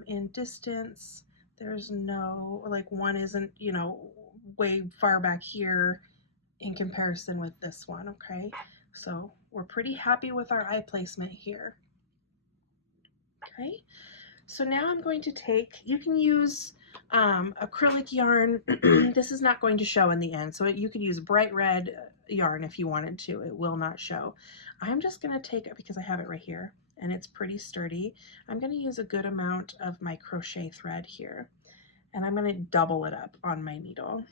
in distance. There's no, like one isn't, you know, way far back here in comparison with this one, okay? So we're pretty happy with our eye placement here. Okay, so now I'm going to take, you can use acrylic yarn. This is not going to show in the end, so you could use bright red yarn if you wanted to. It will not show. I'm just going to take it because I have it right here and it's pretty sturdy. I'm going to use a good amount of my crochet thread here, and I'm going to double it up on my needle.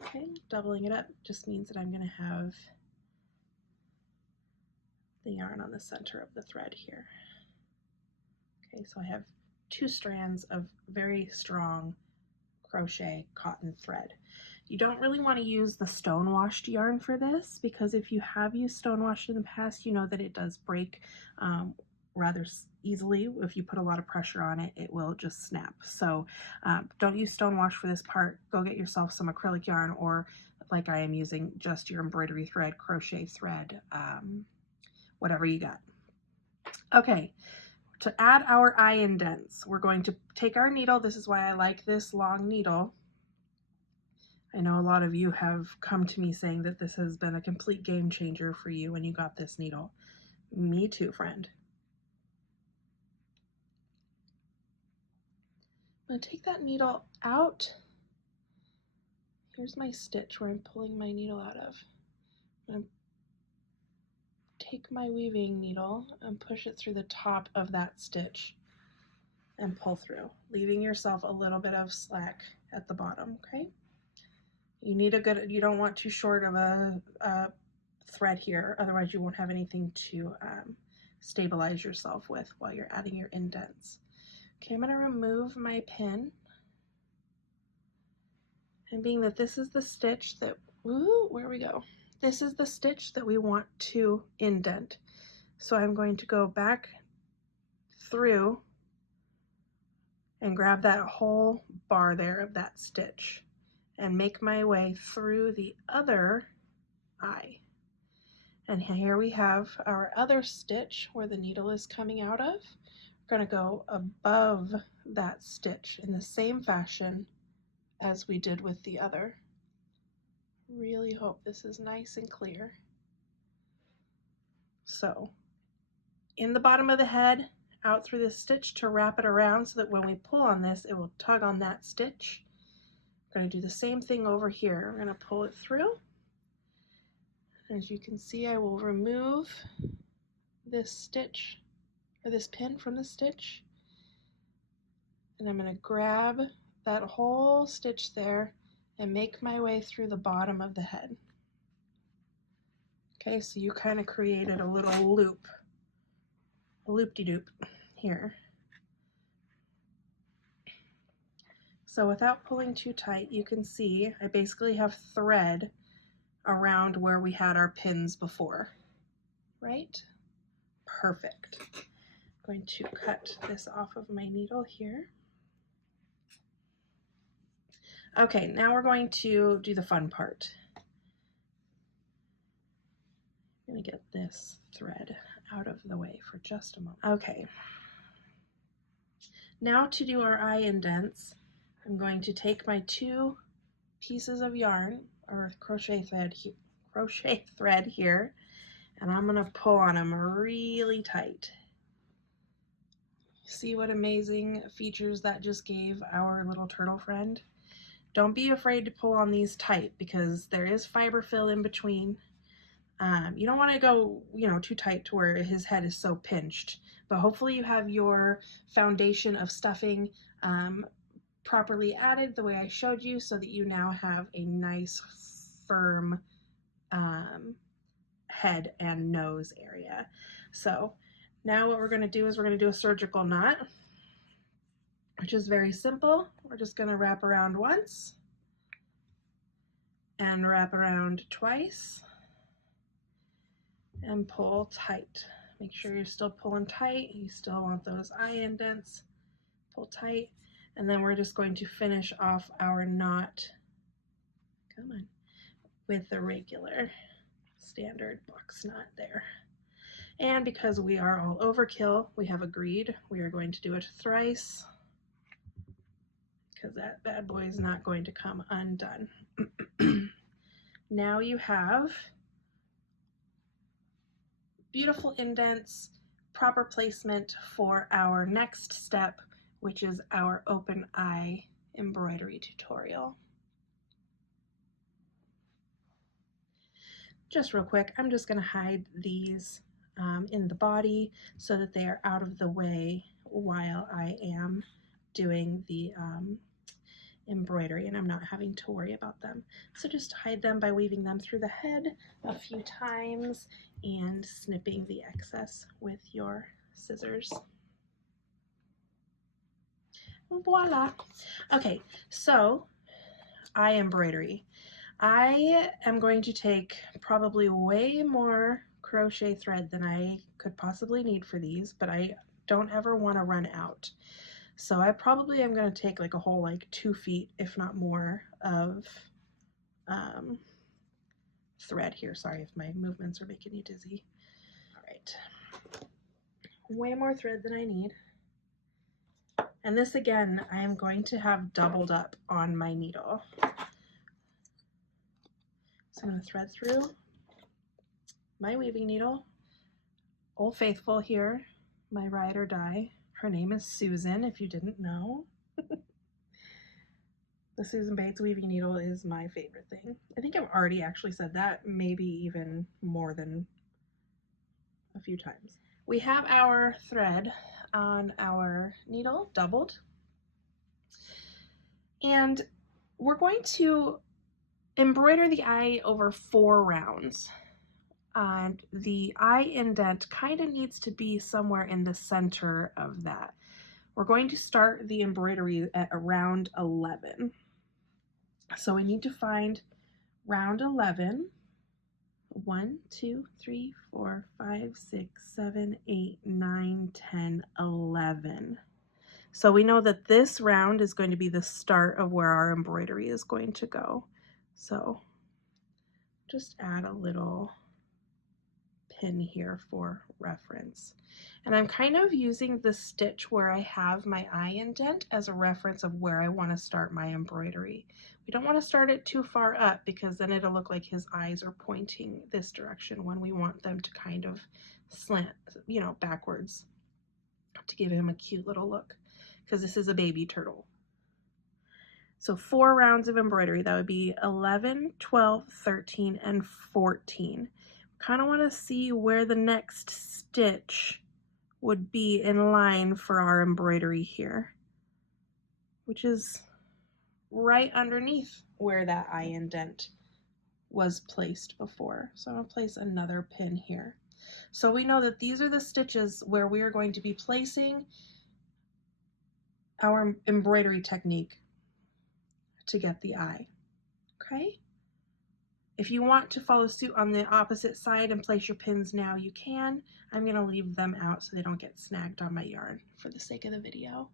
Okay, doubling it up just means that I'm going to have the yarn on the center of the thread here. Okay, so I have 2 strands of very strong crochet cotton thread. You don't really want to use the stonewashed yarn for this, because if you have used stonewashed in the past, you know that it does break rather easily. If you put a lot of pressure on it, it will just snap. So don't use stonewash for this part. Go get yourself some acrylic yarn, or like I am using, just your embroidery thread, crochet thread, whatever you got. Okay, to add our eye indents, we're going to take our needle. This is why I like this long needle. I know a lot of you have come to me saying that this has been a complete game changer for you when you got this needle. Me too, friend. I'm going to take that needle out. Here's my stitch where I'm pulling my needle out of. I'm going to take my weaving needle and push it through the top of that stitch and pull through, leaving yourself a little bit of slack at the bottom, okay? You need a good, you don't want too short of a thread here, otherwise you won't have anything to stabilize yourself with while you're adding your indents. Okay, I'm going to remove my pin, and being that this is the stitch that, ooh, where we go? This is the stitch that we want to indent. So I'm going to go back through and grab that whole bar there of that stitch and make my way through the other eye. And here we have our other stitch where the needle is coming out of. We're going to go above that stitch in the same fashion as we did with the other. Really hope this is nice and clear. So in the bottom of the head, out through this stitch to wrap it around so that when we pull on this, it will tug on that stitch. We're going to do the same thing over here. We're going to pull it through. As you can see, I will remove this stitch or this pin from the stitch, and I'm going to grab that whole stitch there and make my way through the bottom of the head. Okay, so you kind of created a little loop, a loop-de-doop here. So without pulling too tight, you can see I basically have thread around where we had our pins before, right? Perfect. I'm going to cut this off of my needle here. Okay, now we're going to do the fun part. I'm going to get this thread out of the way for just a moment. Okay, now to do our eye indents, I'm going to take my 2 pieces of yarn or crochet thread here, and I'm going to pull on them really tight. See what amazing features that just gave our little turtle friend? Don't be afraid to pull on these tight because there is fiber fill in between. You don't want to go, too tight to where his head is so pinched, but hopefully you have your foundation of stuffing properly added the way I showed you so that you now have a nice firm head and nose area. So now what we're going to do is we're going to do a surgical knot, which is very simple. We're just going to wrap around once and wrap around twice and pull tight. Make sure you're still pulling tight. You still want those eye indents. Pull tight. And then we're just going to finish off our knot, come on, with the regular standard box knot there. And because we are all overkill, we have agreed we are going to do it thrice because that bad boy is not going to come undone. Now you have beautiful indents, proper placement for our next step, which is our open eye embroidery tutorial. Just real quick, I'm just going to hide these in the body so that they are out of the way while I am doing the embroidery and I'm not having to worry about them. So just hide them by weaving them through the head a few times and snipping the excess with your scissors. Voila! Okay, so eye embroidery. I am going to take probably way more crochet thread than I could possibly need for these, but I don't ever want to run out. So I probably am going to take like a whole 2 feet, if not more, of thread here. Sorry if my movements are making you dizzy. All right. way more thread than I need. And this again, I am going to have doubled up on my needle. So I'm going to thread through my weaving needle. Old Faithful here, my ride or die. Her name is Susan, if you didn't know. The Susan Bates weaving needle is my favorite thing. I think I've already actually said that, maybe even more than a few times. We have our thread on our needle doubled, and we're going to embroider the eye over 4 rounds. And the eye indent kind of needs to be somewhere in the center of that. We're going to start the embroidery at around 11. So we need to find round 11. 1, 2, 3, 4, 5, 6, 7, 8, 9, 10, 11. So we know that this round is going to be the start of where our embroidery is going to go. So just add a little pin here for reference. And I'm kind of using the stitch where I have my eye indent as a reference of where I want to start my embroidery. We don't want to start it too far up because then it'll look like his eyes are pointing this direction when we want them to kind of slant, you know, backwards to give him a cute little look, because this is a baby turtle. So 4 rounds of embroidery, that would be 11, 12, 13, and 14. Kind of want to see where the next stitch would be in line for our embroidery here, which is right underneath where that eye indent was placed before. So I'm going to place another pin here. So we know that these are the stitches where we are going to be placing our embroidery technique to get the eye. Okay? If you want to follow suit on the opposite side and place your pins now, you can. I'm going to leave them out so they don't get snagged on my yarn for the sake of the video.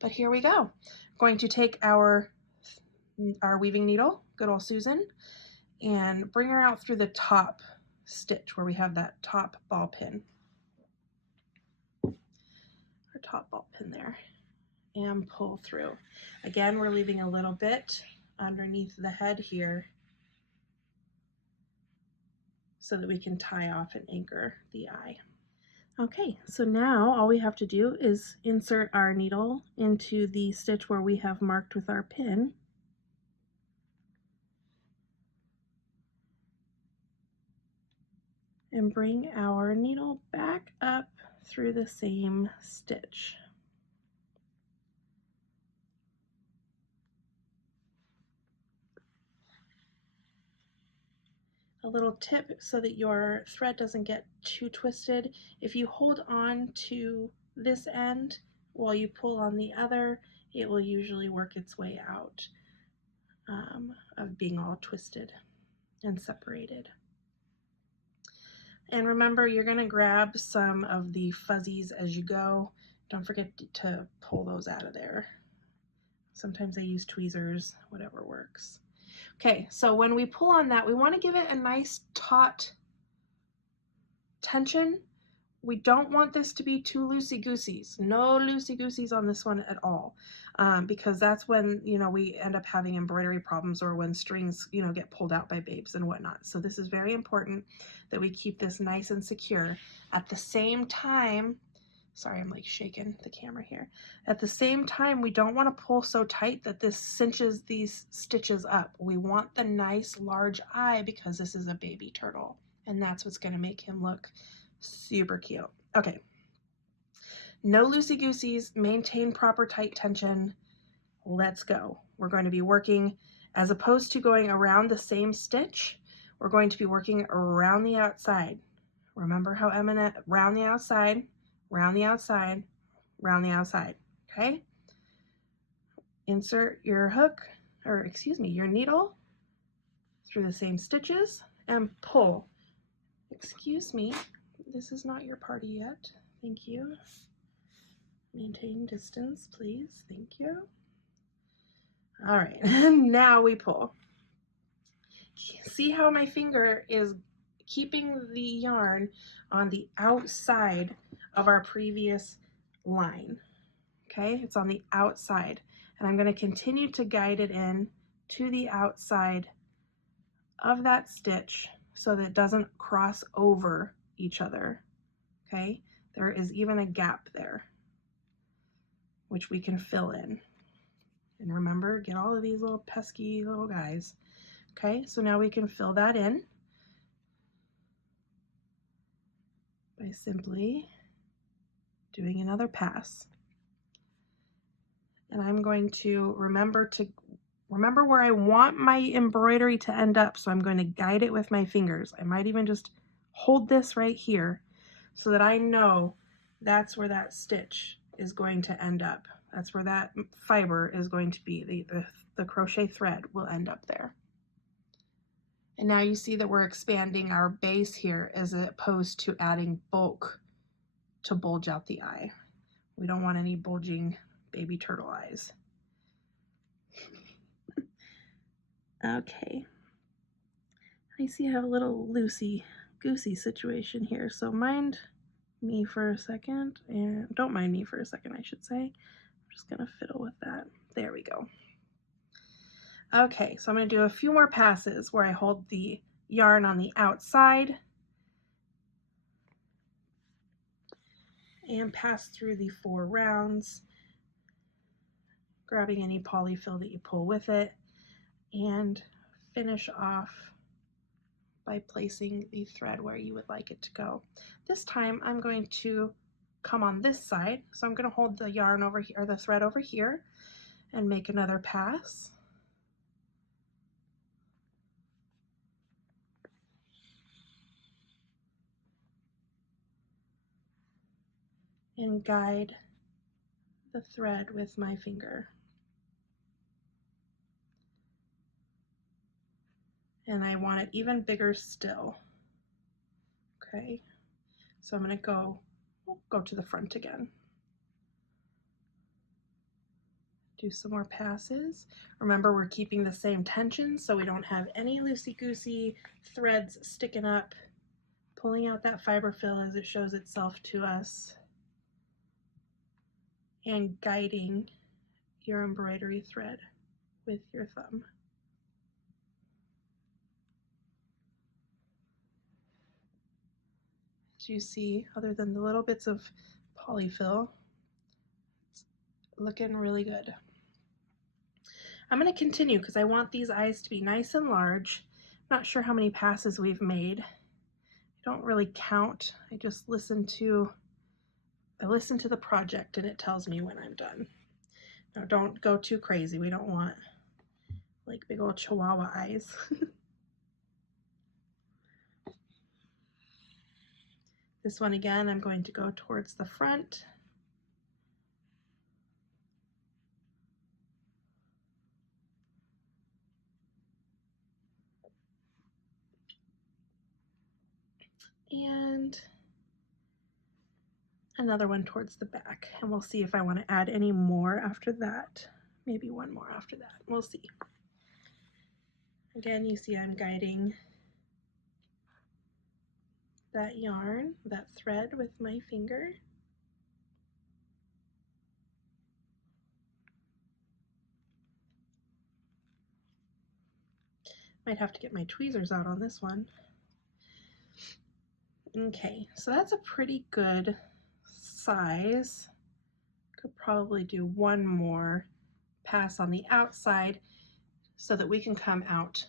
But here we go. Going to take our weaving needle, good old Susan, and bring her out through the top stitch where we have that top ball pin. Our top ball pin there. And pull through. Again, we're leaving a little bit underneath the head here so that we can tie off and anchor the eye. Okay, so now all we have to do is insert our needle into the stitch where we have marked with our pin. And bring our needle back up through the same stitch. A little tip so that your thread doesn't get too twisted: if you hold on to this end while you pull on the other, it will usually work its way out of being all twisted and separated. And remember, you're going to grab some of the fuzzies as you go. Don't forget to pull those out of there. Sometimes I use tweezers, whatever works. Okay, so when we pull on that, we want to give it a nice taut tension. We don't want this to be too loosey-gooseys. No loosey-gooseys on this one at all, because that's when, you know, we end up having embroidery problems, or when strings, you know, get pulled out by babes and whatnot. So this is very important that we keep this nice and secure. At the same time, sorry, I'm like shaking the camera here. At the same time, we don't want to pull so tight that this cinches these stitches up. We want the nice large eye because this is a baby turtle, and that's what's going to make him look super cute. Okay, no loosey-gooseys, maintain proper tight tension. Let's go. We're going to be working, as opposed to going around the same stitch, we're going to be working around the outside. Remember how Emma, round the outside, round the outside, round the outside, okay? Insert your hook, or excuse me, your needle through the same stitches and pull. Excuse me, this is not your party yet. Thank you. Maintain distance, please. Thank you. All right, now we pull. See how my finger is keeping the yarn on the outside of our previous line. Okay, it's on the outside, and I'm going to continue to guide it in to the outside of that stitch so that it doesn't cross over each other. Okay, there is even a gap there, which we can fill in. And remember, get all of these little pesky little guys. Okay, so now we can fill that in by simply doing another pass. And I'm going to remember where I want my embroidery to end up, so I'm going to guide it with my fingers. I might even just hold this right here so that I know that's where that stitch is going to end up. That's where that fiber is going to be. The crochet thread will end up there. And now you see that we're expanding our base here as opposed to adding bulk to bulge out the eye. We don't want any bulging baby turtle eyes. Okay. I see I have a little loosey-goosey situation here, so mind me for a second, and don't mind me for a second, I should say. I'm just gonna fiddle with that. There we go. Okay, so I'm gonna do a few more passes where I hold the yarn on the outside and pass through the 4 rounds, grabbing any polyfill that you pull with it, and finish off by placing the thread where you would like it to go. This time I'm going to come on this side, so I'm going to hold the yarn over here, or the thread over here, and make another pass. And guide the thread with my finger. And I want it even bigger still. Okay, so I'm going to go to the front again. Do some more passes. Remember, we're keeping the same tension so we don't have any loosey-goosey threads sticking up, pulling out that fiber fill as it shows itself to us, and guiding your embroidery thread with your thumb. As you see, other than the little bits of polyfill, it's looking really good. I'm going to continue because I want these eyes to be nice and large. I'm not sure how many passes we've made. I don't really count. I just listen to the project and it tells me when I'm done. Now don't go too crazy. We don't want like big old chihuahua eyes. This one again, I'm going to go towards the front. And another one towards the back. And we'll see if I want to add any more after that. Maybe one more after that. We'll see. Again, you see I'm guiding that yarn, that thread with my finger. Might have to get my tweezers out on this one. Okay, so that's a pretty good size. Could probably do one more pass on the outside so that we can come out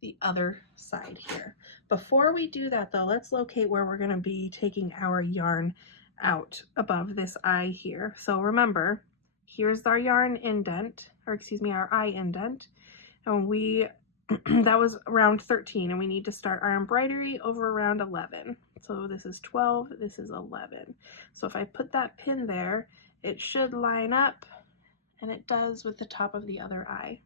the other side here. Before we do that though, let's locate where we're going to be taking our yarn out above this eye here. So remember, here's our yarn indent, or excuse me, our eye indent, and we that was around 13, and we need to start our embroidery over around 11. So this is 12, this is 11. So if I put that pin there, it should line up, and it does with the top of the other eye.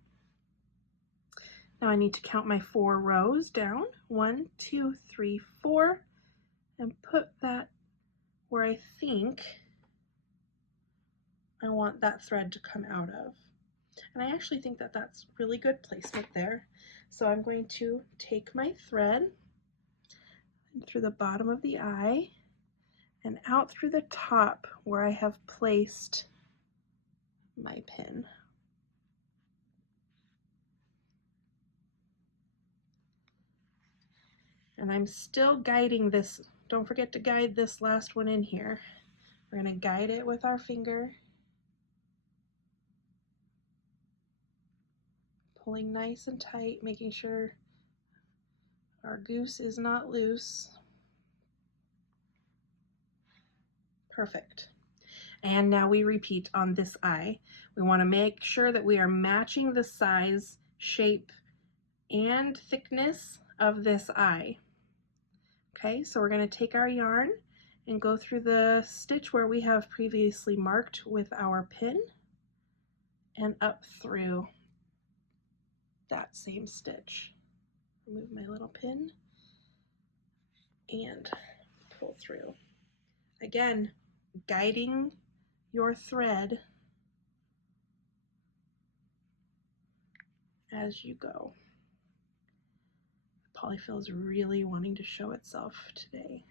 Now I need to count my 4 rows down, 1, 2, 3, 4, and put that where I think I want that thread to come out of. And I actually think that that's really good placement there. So I'm going to take my thread, and through the bottom of the eye and out through the top where I have placed my pin. And I'm still guiding this. Don't forget to guide this last one in here. We're going to guide it with our finger, pulling nice and tight, making sure our goose is not loose. Perfect. And now we repeat on this eye. We want to make sure that we are matching the size, shape, and thickness of this eye. Okay, so we're going to take our yarn and go through the stitch where we have previously marked with our pin and up through that same stitch. Remove my little pin and pull through. Again, guiding your thread as you go. Polyfill is really wanting to show itself today.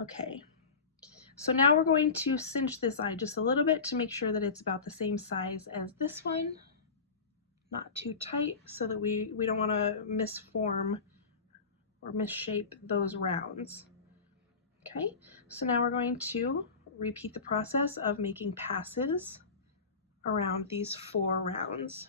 Okay, so now we're going to cinch this eye just a little bit to make sure that it's about the same size as this one. Not too tight so that we don't want to misform or misshape those rounds. Okay, so now we're going to repeat the process of making passes around these 4 rounds.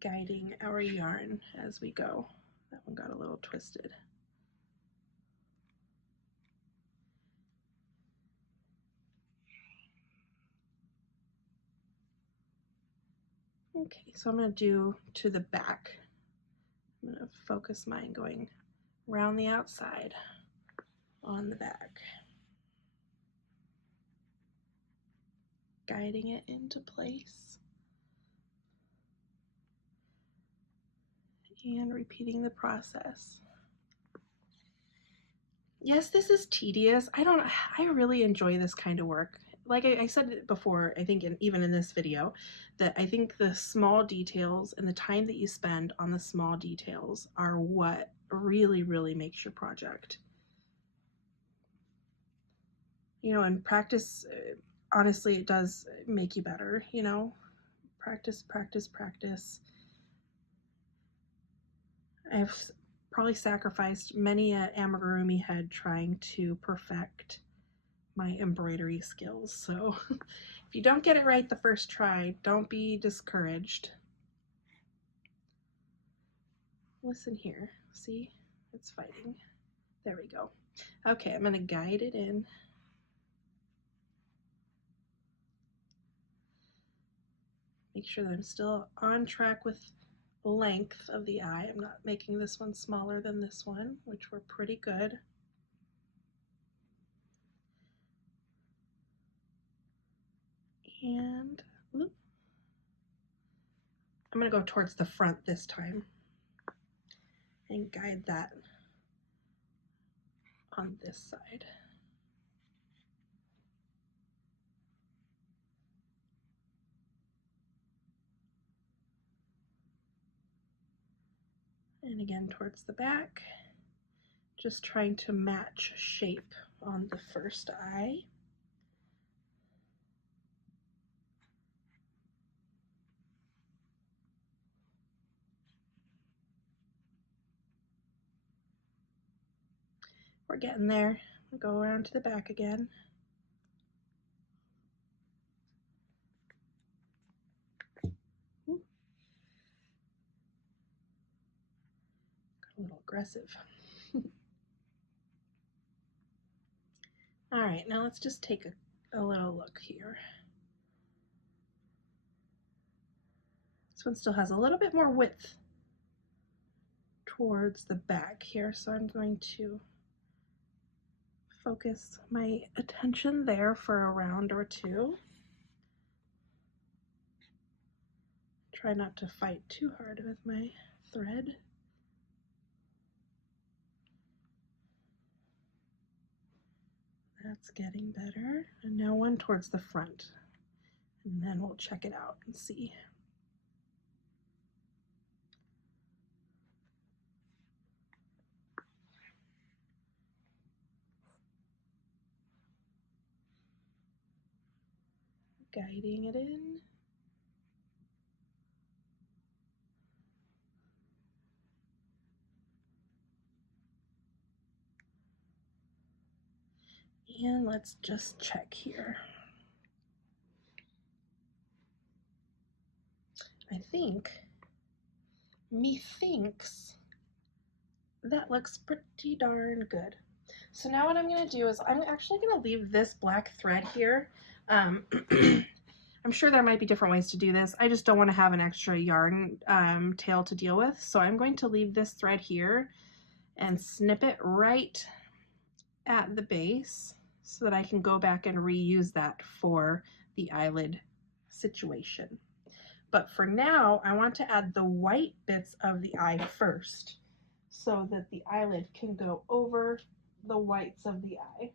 Guiding our yarn as we go. That one got a little twisted. Okay, so I'm going to do to the back. I'm going to focus mine going around the outside on the back, guiding it into place and repeating the process. Yes, this is tedious. I really enjoy this kind of work. Like I said before, I think even in this video, that I think the small details and the time that you spend on the small details are what really, really makes your project. You know, and practice, honestly, it does make you better, you know? Practice, practice, practice. I've probably sacrificed many an amigurumi head trying to perfect my embroidery skills. So if you don't get it right the first try, don't be discouraged. Listen here, see, it's fighting. There we go. Okay, I'm gonna guide it in. Make sure that I'm still on track with the length of the eye. I'm not making this one smaller than this one, which were pretty good. And whoop, I'm going to go towards the front this time and guide that on this side. And again towards the back, just trying to match shape on the first eye. We're getting there. We'll go around to the back again. Ooh. Got a little aggressive. All right, now let's just take a little look here. This one still has a little bit more width towards the back here, so I'm going to focus my attention there for a round or two. Try not to fight too hard with my thread. That's getting better. And now one towards the front. And then we'll check it out and see. Guiding it in. And let's just check here. I think, methinks that looks pretty darn good. So now what I'm going to do is I'm actually going to leave this black thread here. I'm sure there might be different ways to do this. I just don't want to have an extra yarn tail to deal with. So I'm going to leave this thread here and snip it right at the base so that I can go back and reuse that for the eyelid situation. But for now, I want to add the white bits of the eye first so that the eyelid can go over the whites of the eye.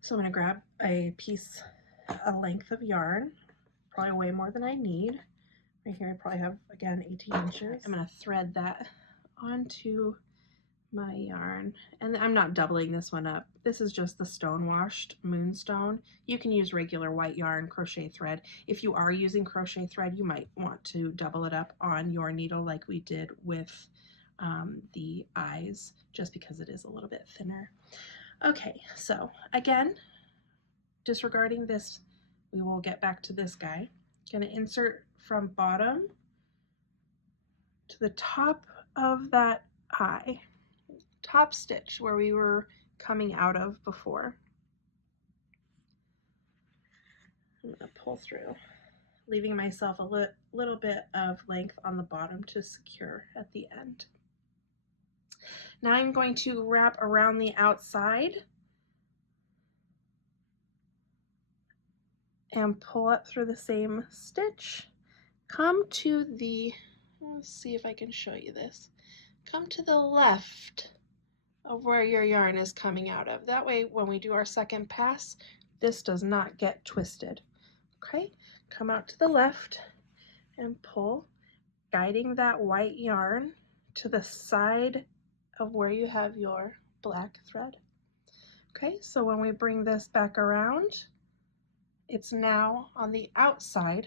So I'm going to grab a length of yarn, probably way more than I need. Right here I probably have, again, 18 inches. I'm going to thread that onto my yarn, and I'm not doubling this one up. This is just the Stonewashed Moonstone. You can use regular white yarn crochet thread. If you are using crochet thread, you might want to double it up on your needle like we did with the eyes, just because it is a little bit thinner. Okay, so again, disregarding this, we will get back to this guy. Gonna insert from bottom to the top of that eye. Top stitch where we were coming out of before. I'm going to pull through, leaving myself a little bit of length on the bottom to secure at the end. Now I'm going to wrap around the outside and pull up through the same stitch. Come to the, let's see if I can show you this. Come to the left of where your yarn is coming out of. That way, when we do our second pass, this does not get twisted. Okay, come out to the left and pull, guiding that white yarn to the side of where you have your black thread. Okay, so when we bring this back around, it's now on the outside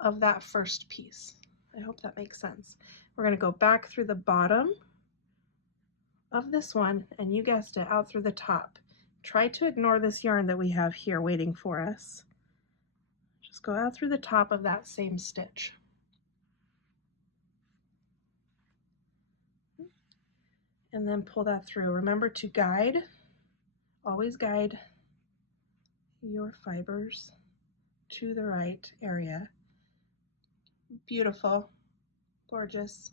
of that first piece. I hope that makes sense. We're going to go back through the bottom of this one, and you guessed it, out through the top. Try to ignore this yarn that we have here waiting for us. Just go out through the top of that same stitch. And then pull that through. Remember to guide, always guide your fibers to the right area. Beautiful, gorgeous.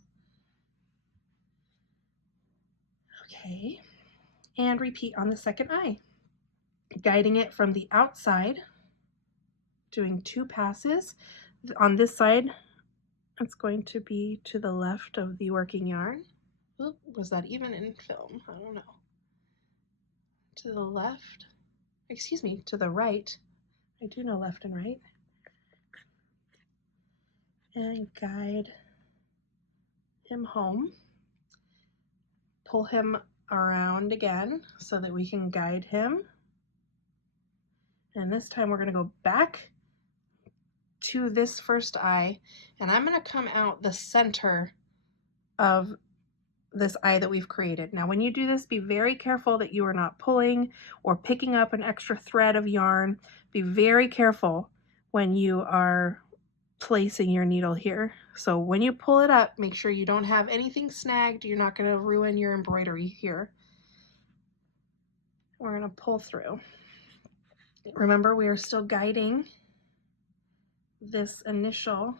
Okay, and repeat on the second eye, guiding it from the outside, doing 2 passes. On this side, it's going to be to the left of the working yarn. Oop, was that even in film? I don't know. To the left, excuse me, to the right. I do know left and right. And guide him home. Pull him around again so that we can guide him. And this time we're going to go back to this first eye, and I'm going to come out the center of this eye that we've created. Now when you do this, be very careful that you are not pulling or picking up an extra thread of yarn. Be very careful when you are placing your needle here. So when you pull it up, make sure you don't have anything snagged. You're not going to ruin your embroidery here. We're going to pull through. Remember, we are still guiding this initial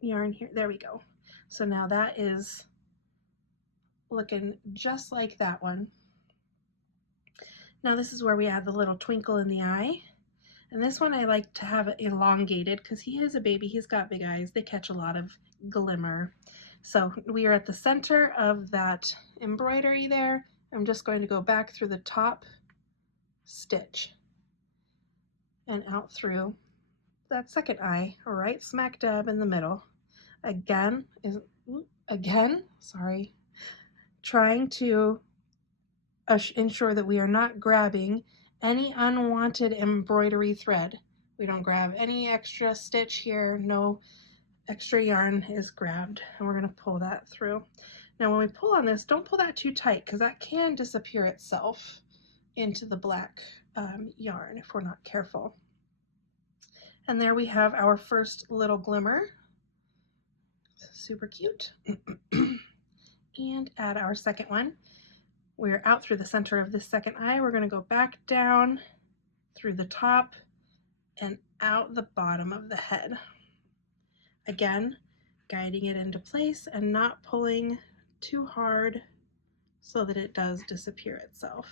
yarn here. There we go. So now that is looking just like that one. Now this is where we add the little twinkle in the eye. And this one I like to have it elongated because he is a baby. He's got big eyes. They catch a lot of glimmer. So we are at the center of that embroidery there. I'm just going to go back through the top stitch and out through that second eye, right smack dab in the middle. Again, trying to ensure that we are not grabbing any unwanted embroidery thread. We don't grab any extra stitch here, no extra yarn is grabbed, and we're going to pull that through. Now when we pull on this, don't pull that too tight because that can disappear itself into the black yarn if we're not careful. And there we have our first little glimmer. Super cute. And add our second one. We're out through the center of this second eye. We're going to go back down through the top and out the bottom of the head. Again, guiding it into place and not pulling too hard so that it does disappear itself.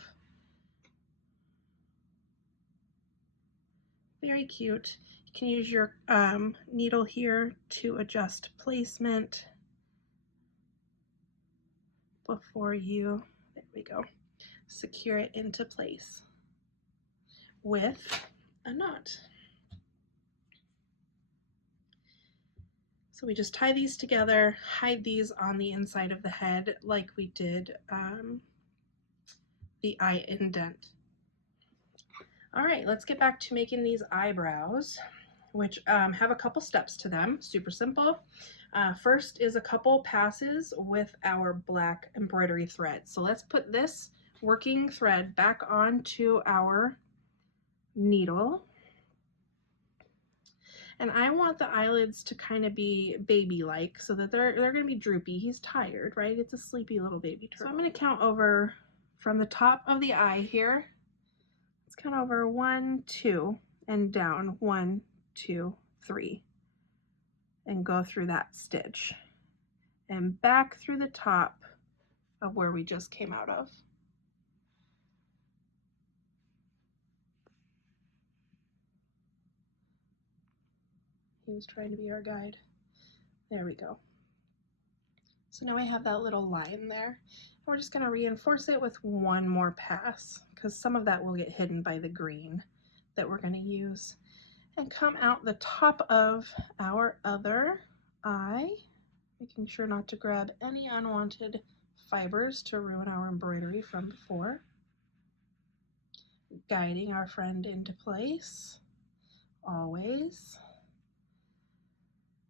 Very cute. You can use your needle here to adjust placement before you, there we go, secure it into place with a knot. So we just tie these together, hide these on the inside of the head like we did the eye indent. All right, let's get back to making these eyebrows, which have a couple steps to them, super simple. First is a couple passes with our black embroidery thread. So let's put this working thread back onto our needle. And I want the eyelids to kind of be baby-like so that they're going to be droopy. He's tired, right? It's a sleepy little baby turtle. So I'm going to count over from the top of the eye here. Let's count over 1, 2, and down 1, 2, 3. And go through that stitch and back through the top of where we just came out of. He was trying to be our guide. There we go. So now I have that little line there. We're just going to reinforce it with one more pass because some of that will get hidden by the green that we're going to use. And come out the top of our other eye, making sure not to grab any unwanted fibers to ruin our embroidery from before. Guiding our friend into place, always.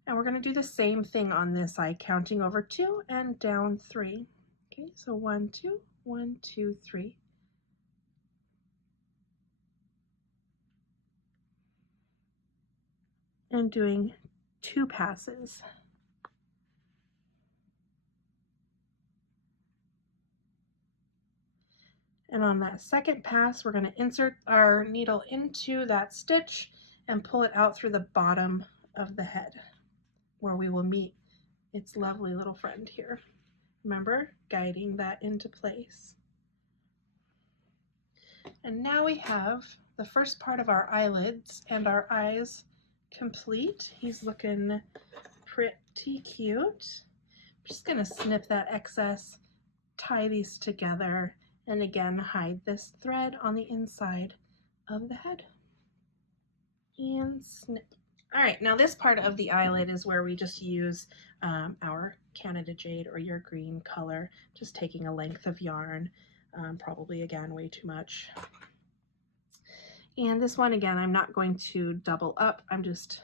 And we're going to do the same thing on this eye, counting over 2 and down 3. Okay, so 1, 2, 1, 2, 3. And doing 2 passes. And on that second pass, we're going to insert our needle into that stitch and pull it out through the bottom of the head, where we will meet its lovely little friend here. Remember, guiding that into place. And now we have the first part of our eyelids and our eyes complete. He's looking pretty cute. I'm just gonna snip that excess, tie these together, and again, hide this thread on the inside of the head. And snip. All right, now this part of the eyelid is where we just use our Canada Jade or your green color, just taking a length of yarn, probably again way too much. And this one, again, I'm not going to double up. I'm just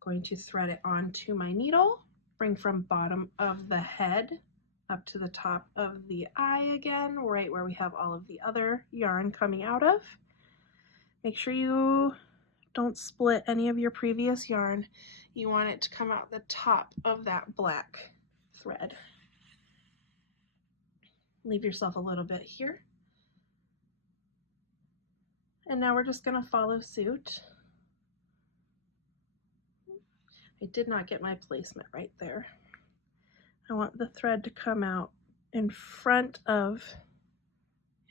going to thread it onto my needle, bring from bottom of the head up to the top of the eye again, right where we have all of the other yarn coming out of. Make sure you don't split any of your previous yarn. You want it to come out the top of that black thread. Leave yourself a little bit here. And now we're just going to follow suit. I did not get my placement right there. I want the thread to come out in front of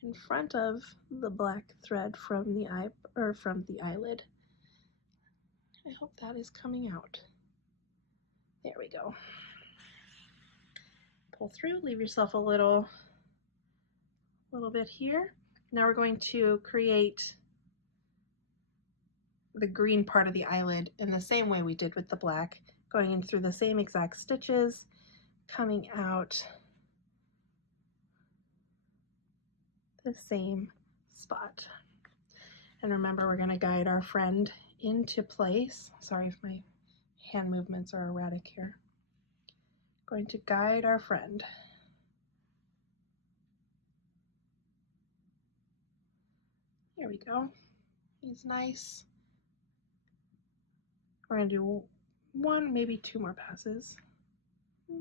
the black thread from the eye, or from the eyelid. I hope that is coming out. There we go. Pull through, leave yourself a little bit here. Now we're going to create the green part of the eyelid in the same way we did with the black, going in through the same exact stitches, coming out the same spot. And remember, we're going to guide our friend into place. Sorry if my hand movements are erratic here. Going to guide our friend. There we go. He's nice. We're going to do one, maybe two more passes. I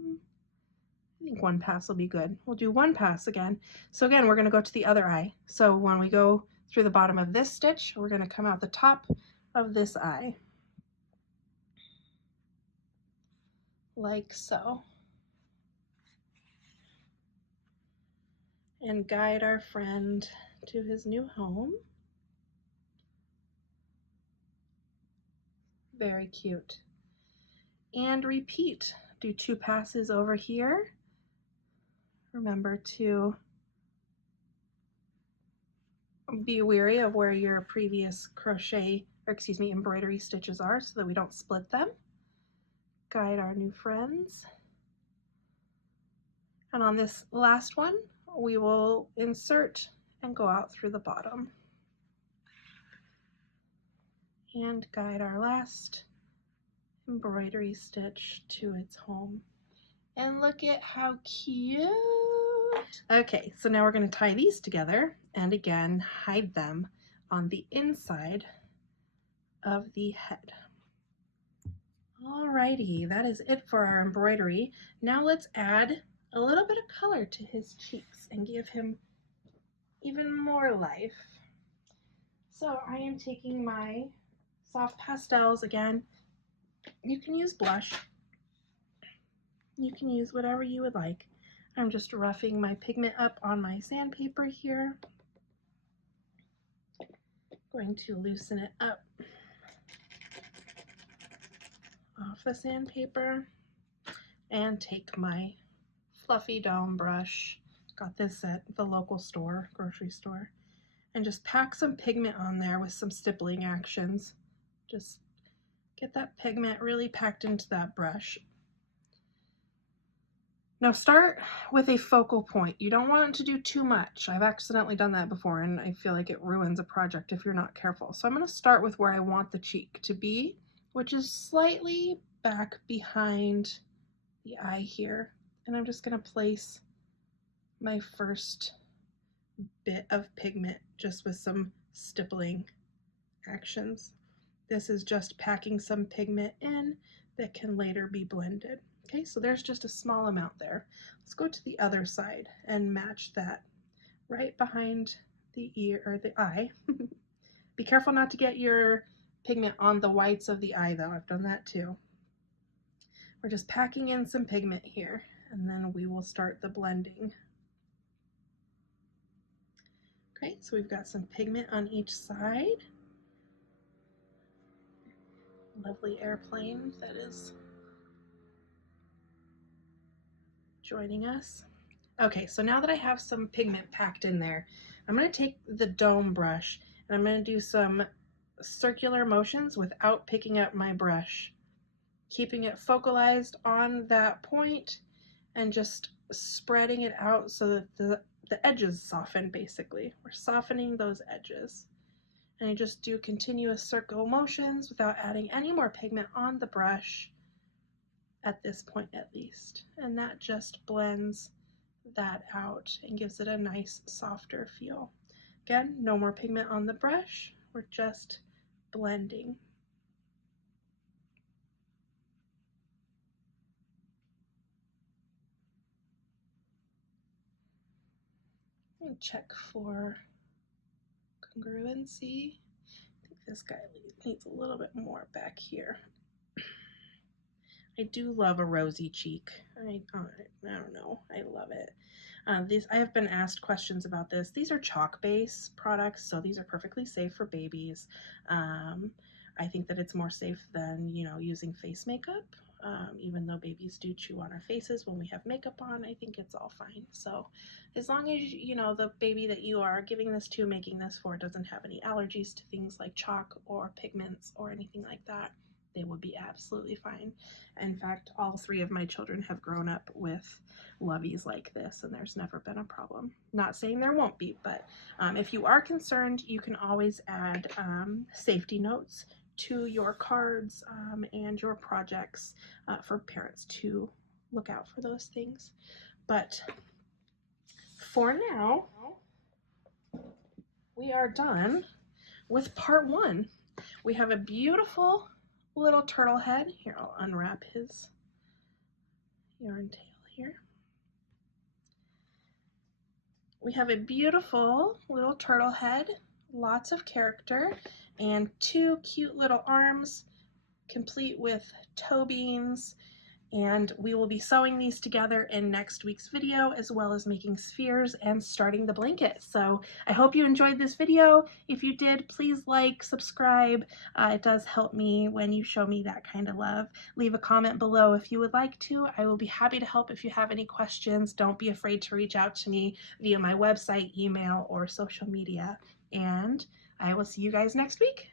think one pass will be good. We'll do one pass again. So again, we're going to go to the other eye. So when we go through the bottom of this stitch, we're going to come out the top of this eye, like so, and guide our friend to his new home. Very cute. And repeat. Do two passes over here. Remember to be wary of where your previous crochet, or excuse me, embroidery stitches are so that we don't split them. Guide our new friends. And on this last one, we will insert and go out through the bottom. And guide our last embroidery stitch to its home. And look at how cute. Okay, so now we're going to tie these together and again hide them on the inside of the head. Alrighty, that is it for our embroidery. Now let's add a little bit of color to his cheeks and give him even more life. So I am taking my soft pastels again. You can use blush. You can use whatever you would like. I'm just roughing my pigment up on my sandpaper here. Going to loosen it up off the sandpaper and take my fluffy dome brush. Got this at the local store, grocery store, and just pack some pigment on there with some stippling actions. Just get that pigment really packed into that brush. Now start with a focal point. You don't want to do too much. I've accidentally done that before and I feel like it ruins a project if you're not careful. So I'm going to start with where I want the cheek to be, which is slightly back behind the eye here. And I'm just going to place my first bit of pigment just with some stippling actions. This is just packing some pigment in that can later be blended. Okay, so there's just a small amount there. Let's go to the other side and match that right behind the ear or the eye. Be careful not to get your pigment on the whites of the eye though. I've done that too. We're just packing in some pigment here and then we will start the blending. Okay, so we've got some pigment on each side. Lovely airplane that is joining us. Okay, so now that I have some pigment packed in there, I'm going to take the dome brush and I'm going to do some circular motions without picking up my brush, keeping it focalized on that point and just spreading it out so that the edges soften. Basically, we're softening those edges. And you just do continuous circle motions without adding any more pigment on the brush at this point at least. And that just blends that out and gives it a nice softer feel. Again, no more pigment on the brush. We're just blending. And check for congruency. I think this guy needs a little bit more back here. I do love a rosy cheek. I don't know. I love it. I have been asked questions about this. These are chalk base products, so these are perfectly safe for babies. I think that it's more safe than, you know, using face makeup. Even though babies do chew on our faces when we have makeup on, I think it's all fine. So as long as, you know, the baby that you are giving this to, making this for, doesn't have any allergies to things like chalk or pigments or anything like that, they will be absolutely fine. In fact, all 3 of my children have grown up with Loveys like this, and there's never been a problem. Not saying there won't be, but if you are concerned, you can always add safety notes to your cards and your projects for parents to look out for those things. But for now, we are done with part 1. We have a beautiful little turtle head. Here, I'll unwrap his yarn tail here. We have a beautiful little turtle head, lots of character, and 2 cute little arms, complete with toe beans. And we will be sewing these together in next week's video, as well as making spheres and starting the blanket. So I hope you enjoyed this video. If you did, please like, subscribe. It does help me when you show me that kind of love. Leave a comment below if you would like to. I will be happy to help if you have any questions. Don't be afraid to reach out to me via my website, email, or social media. And I will see you guys next week.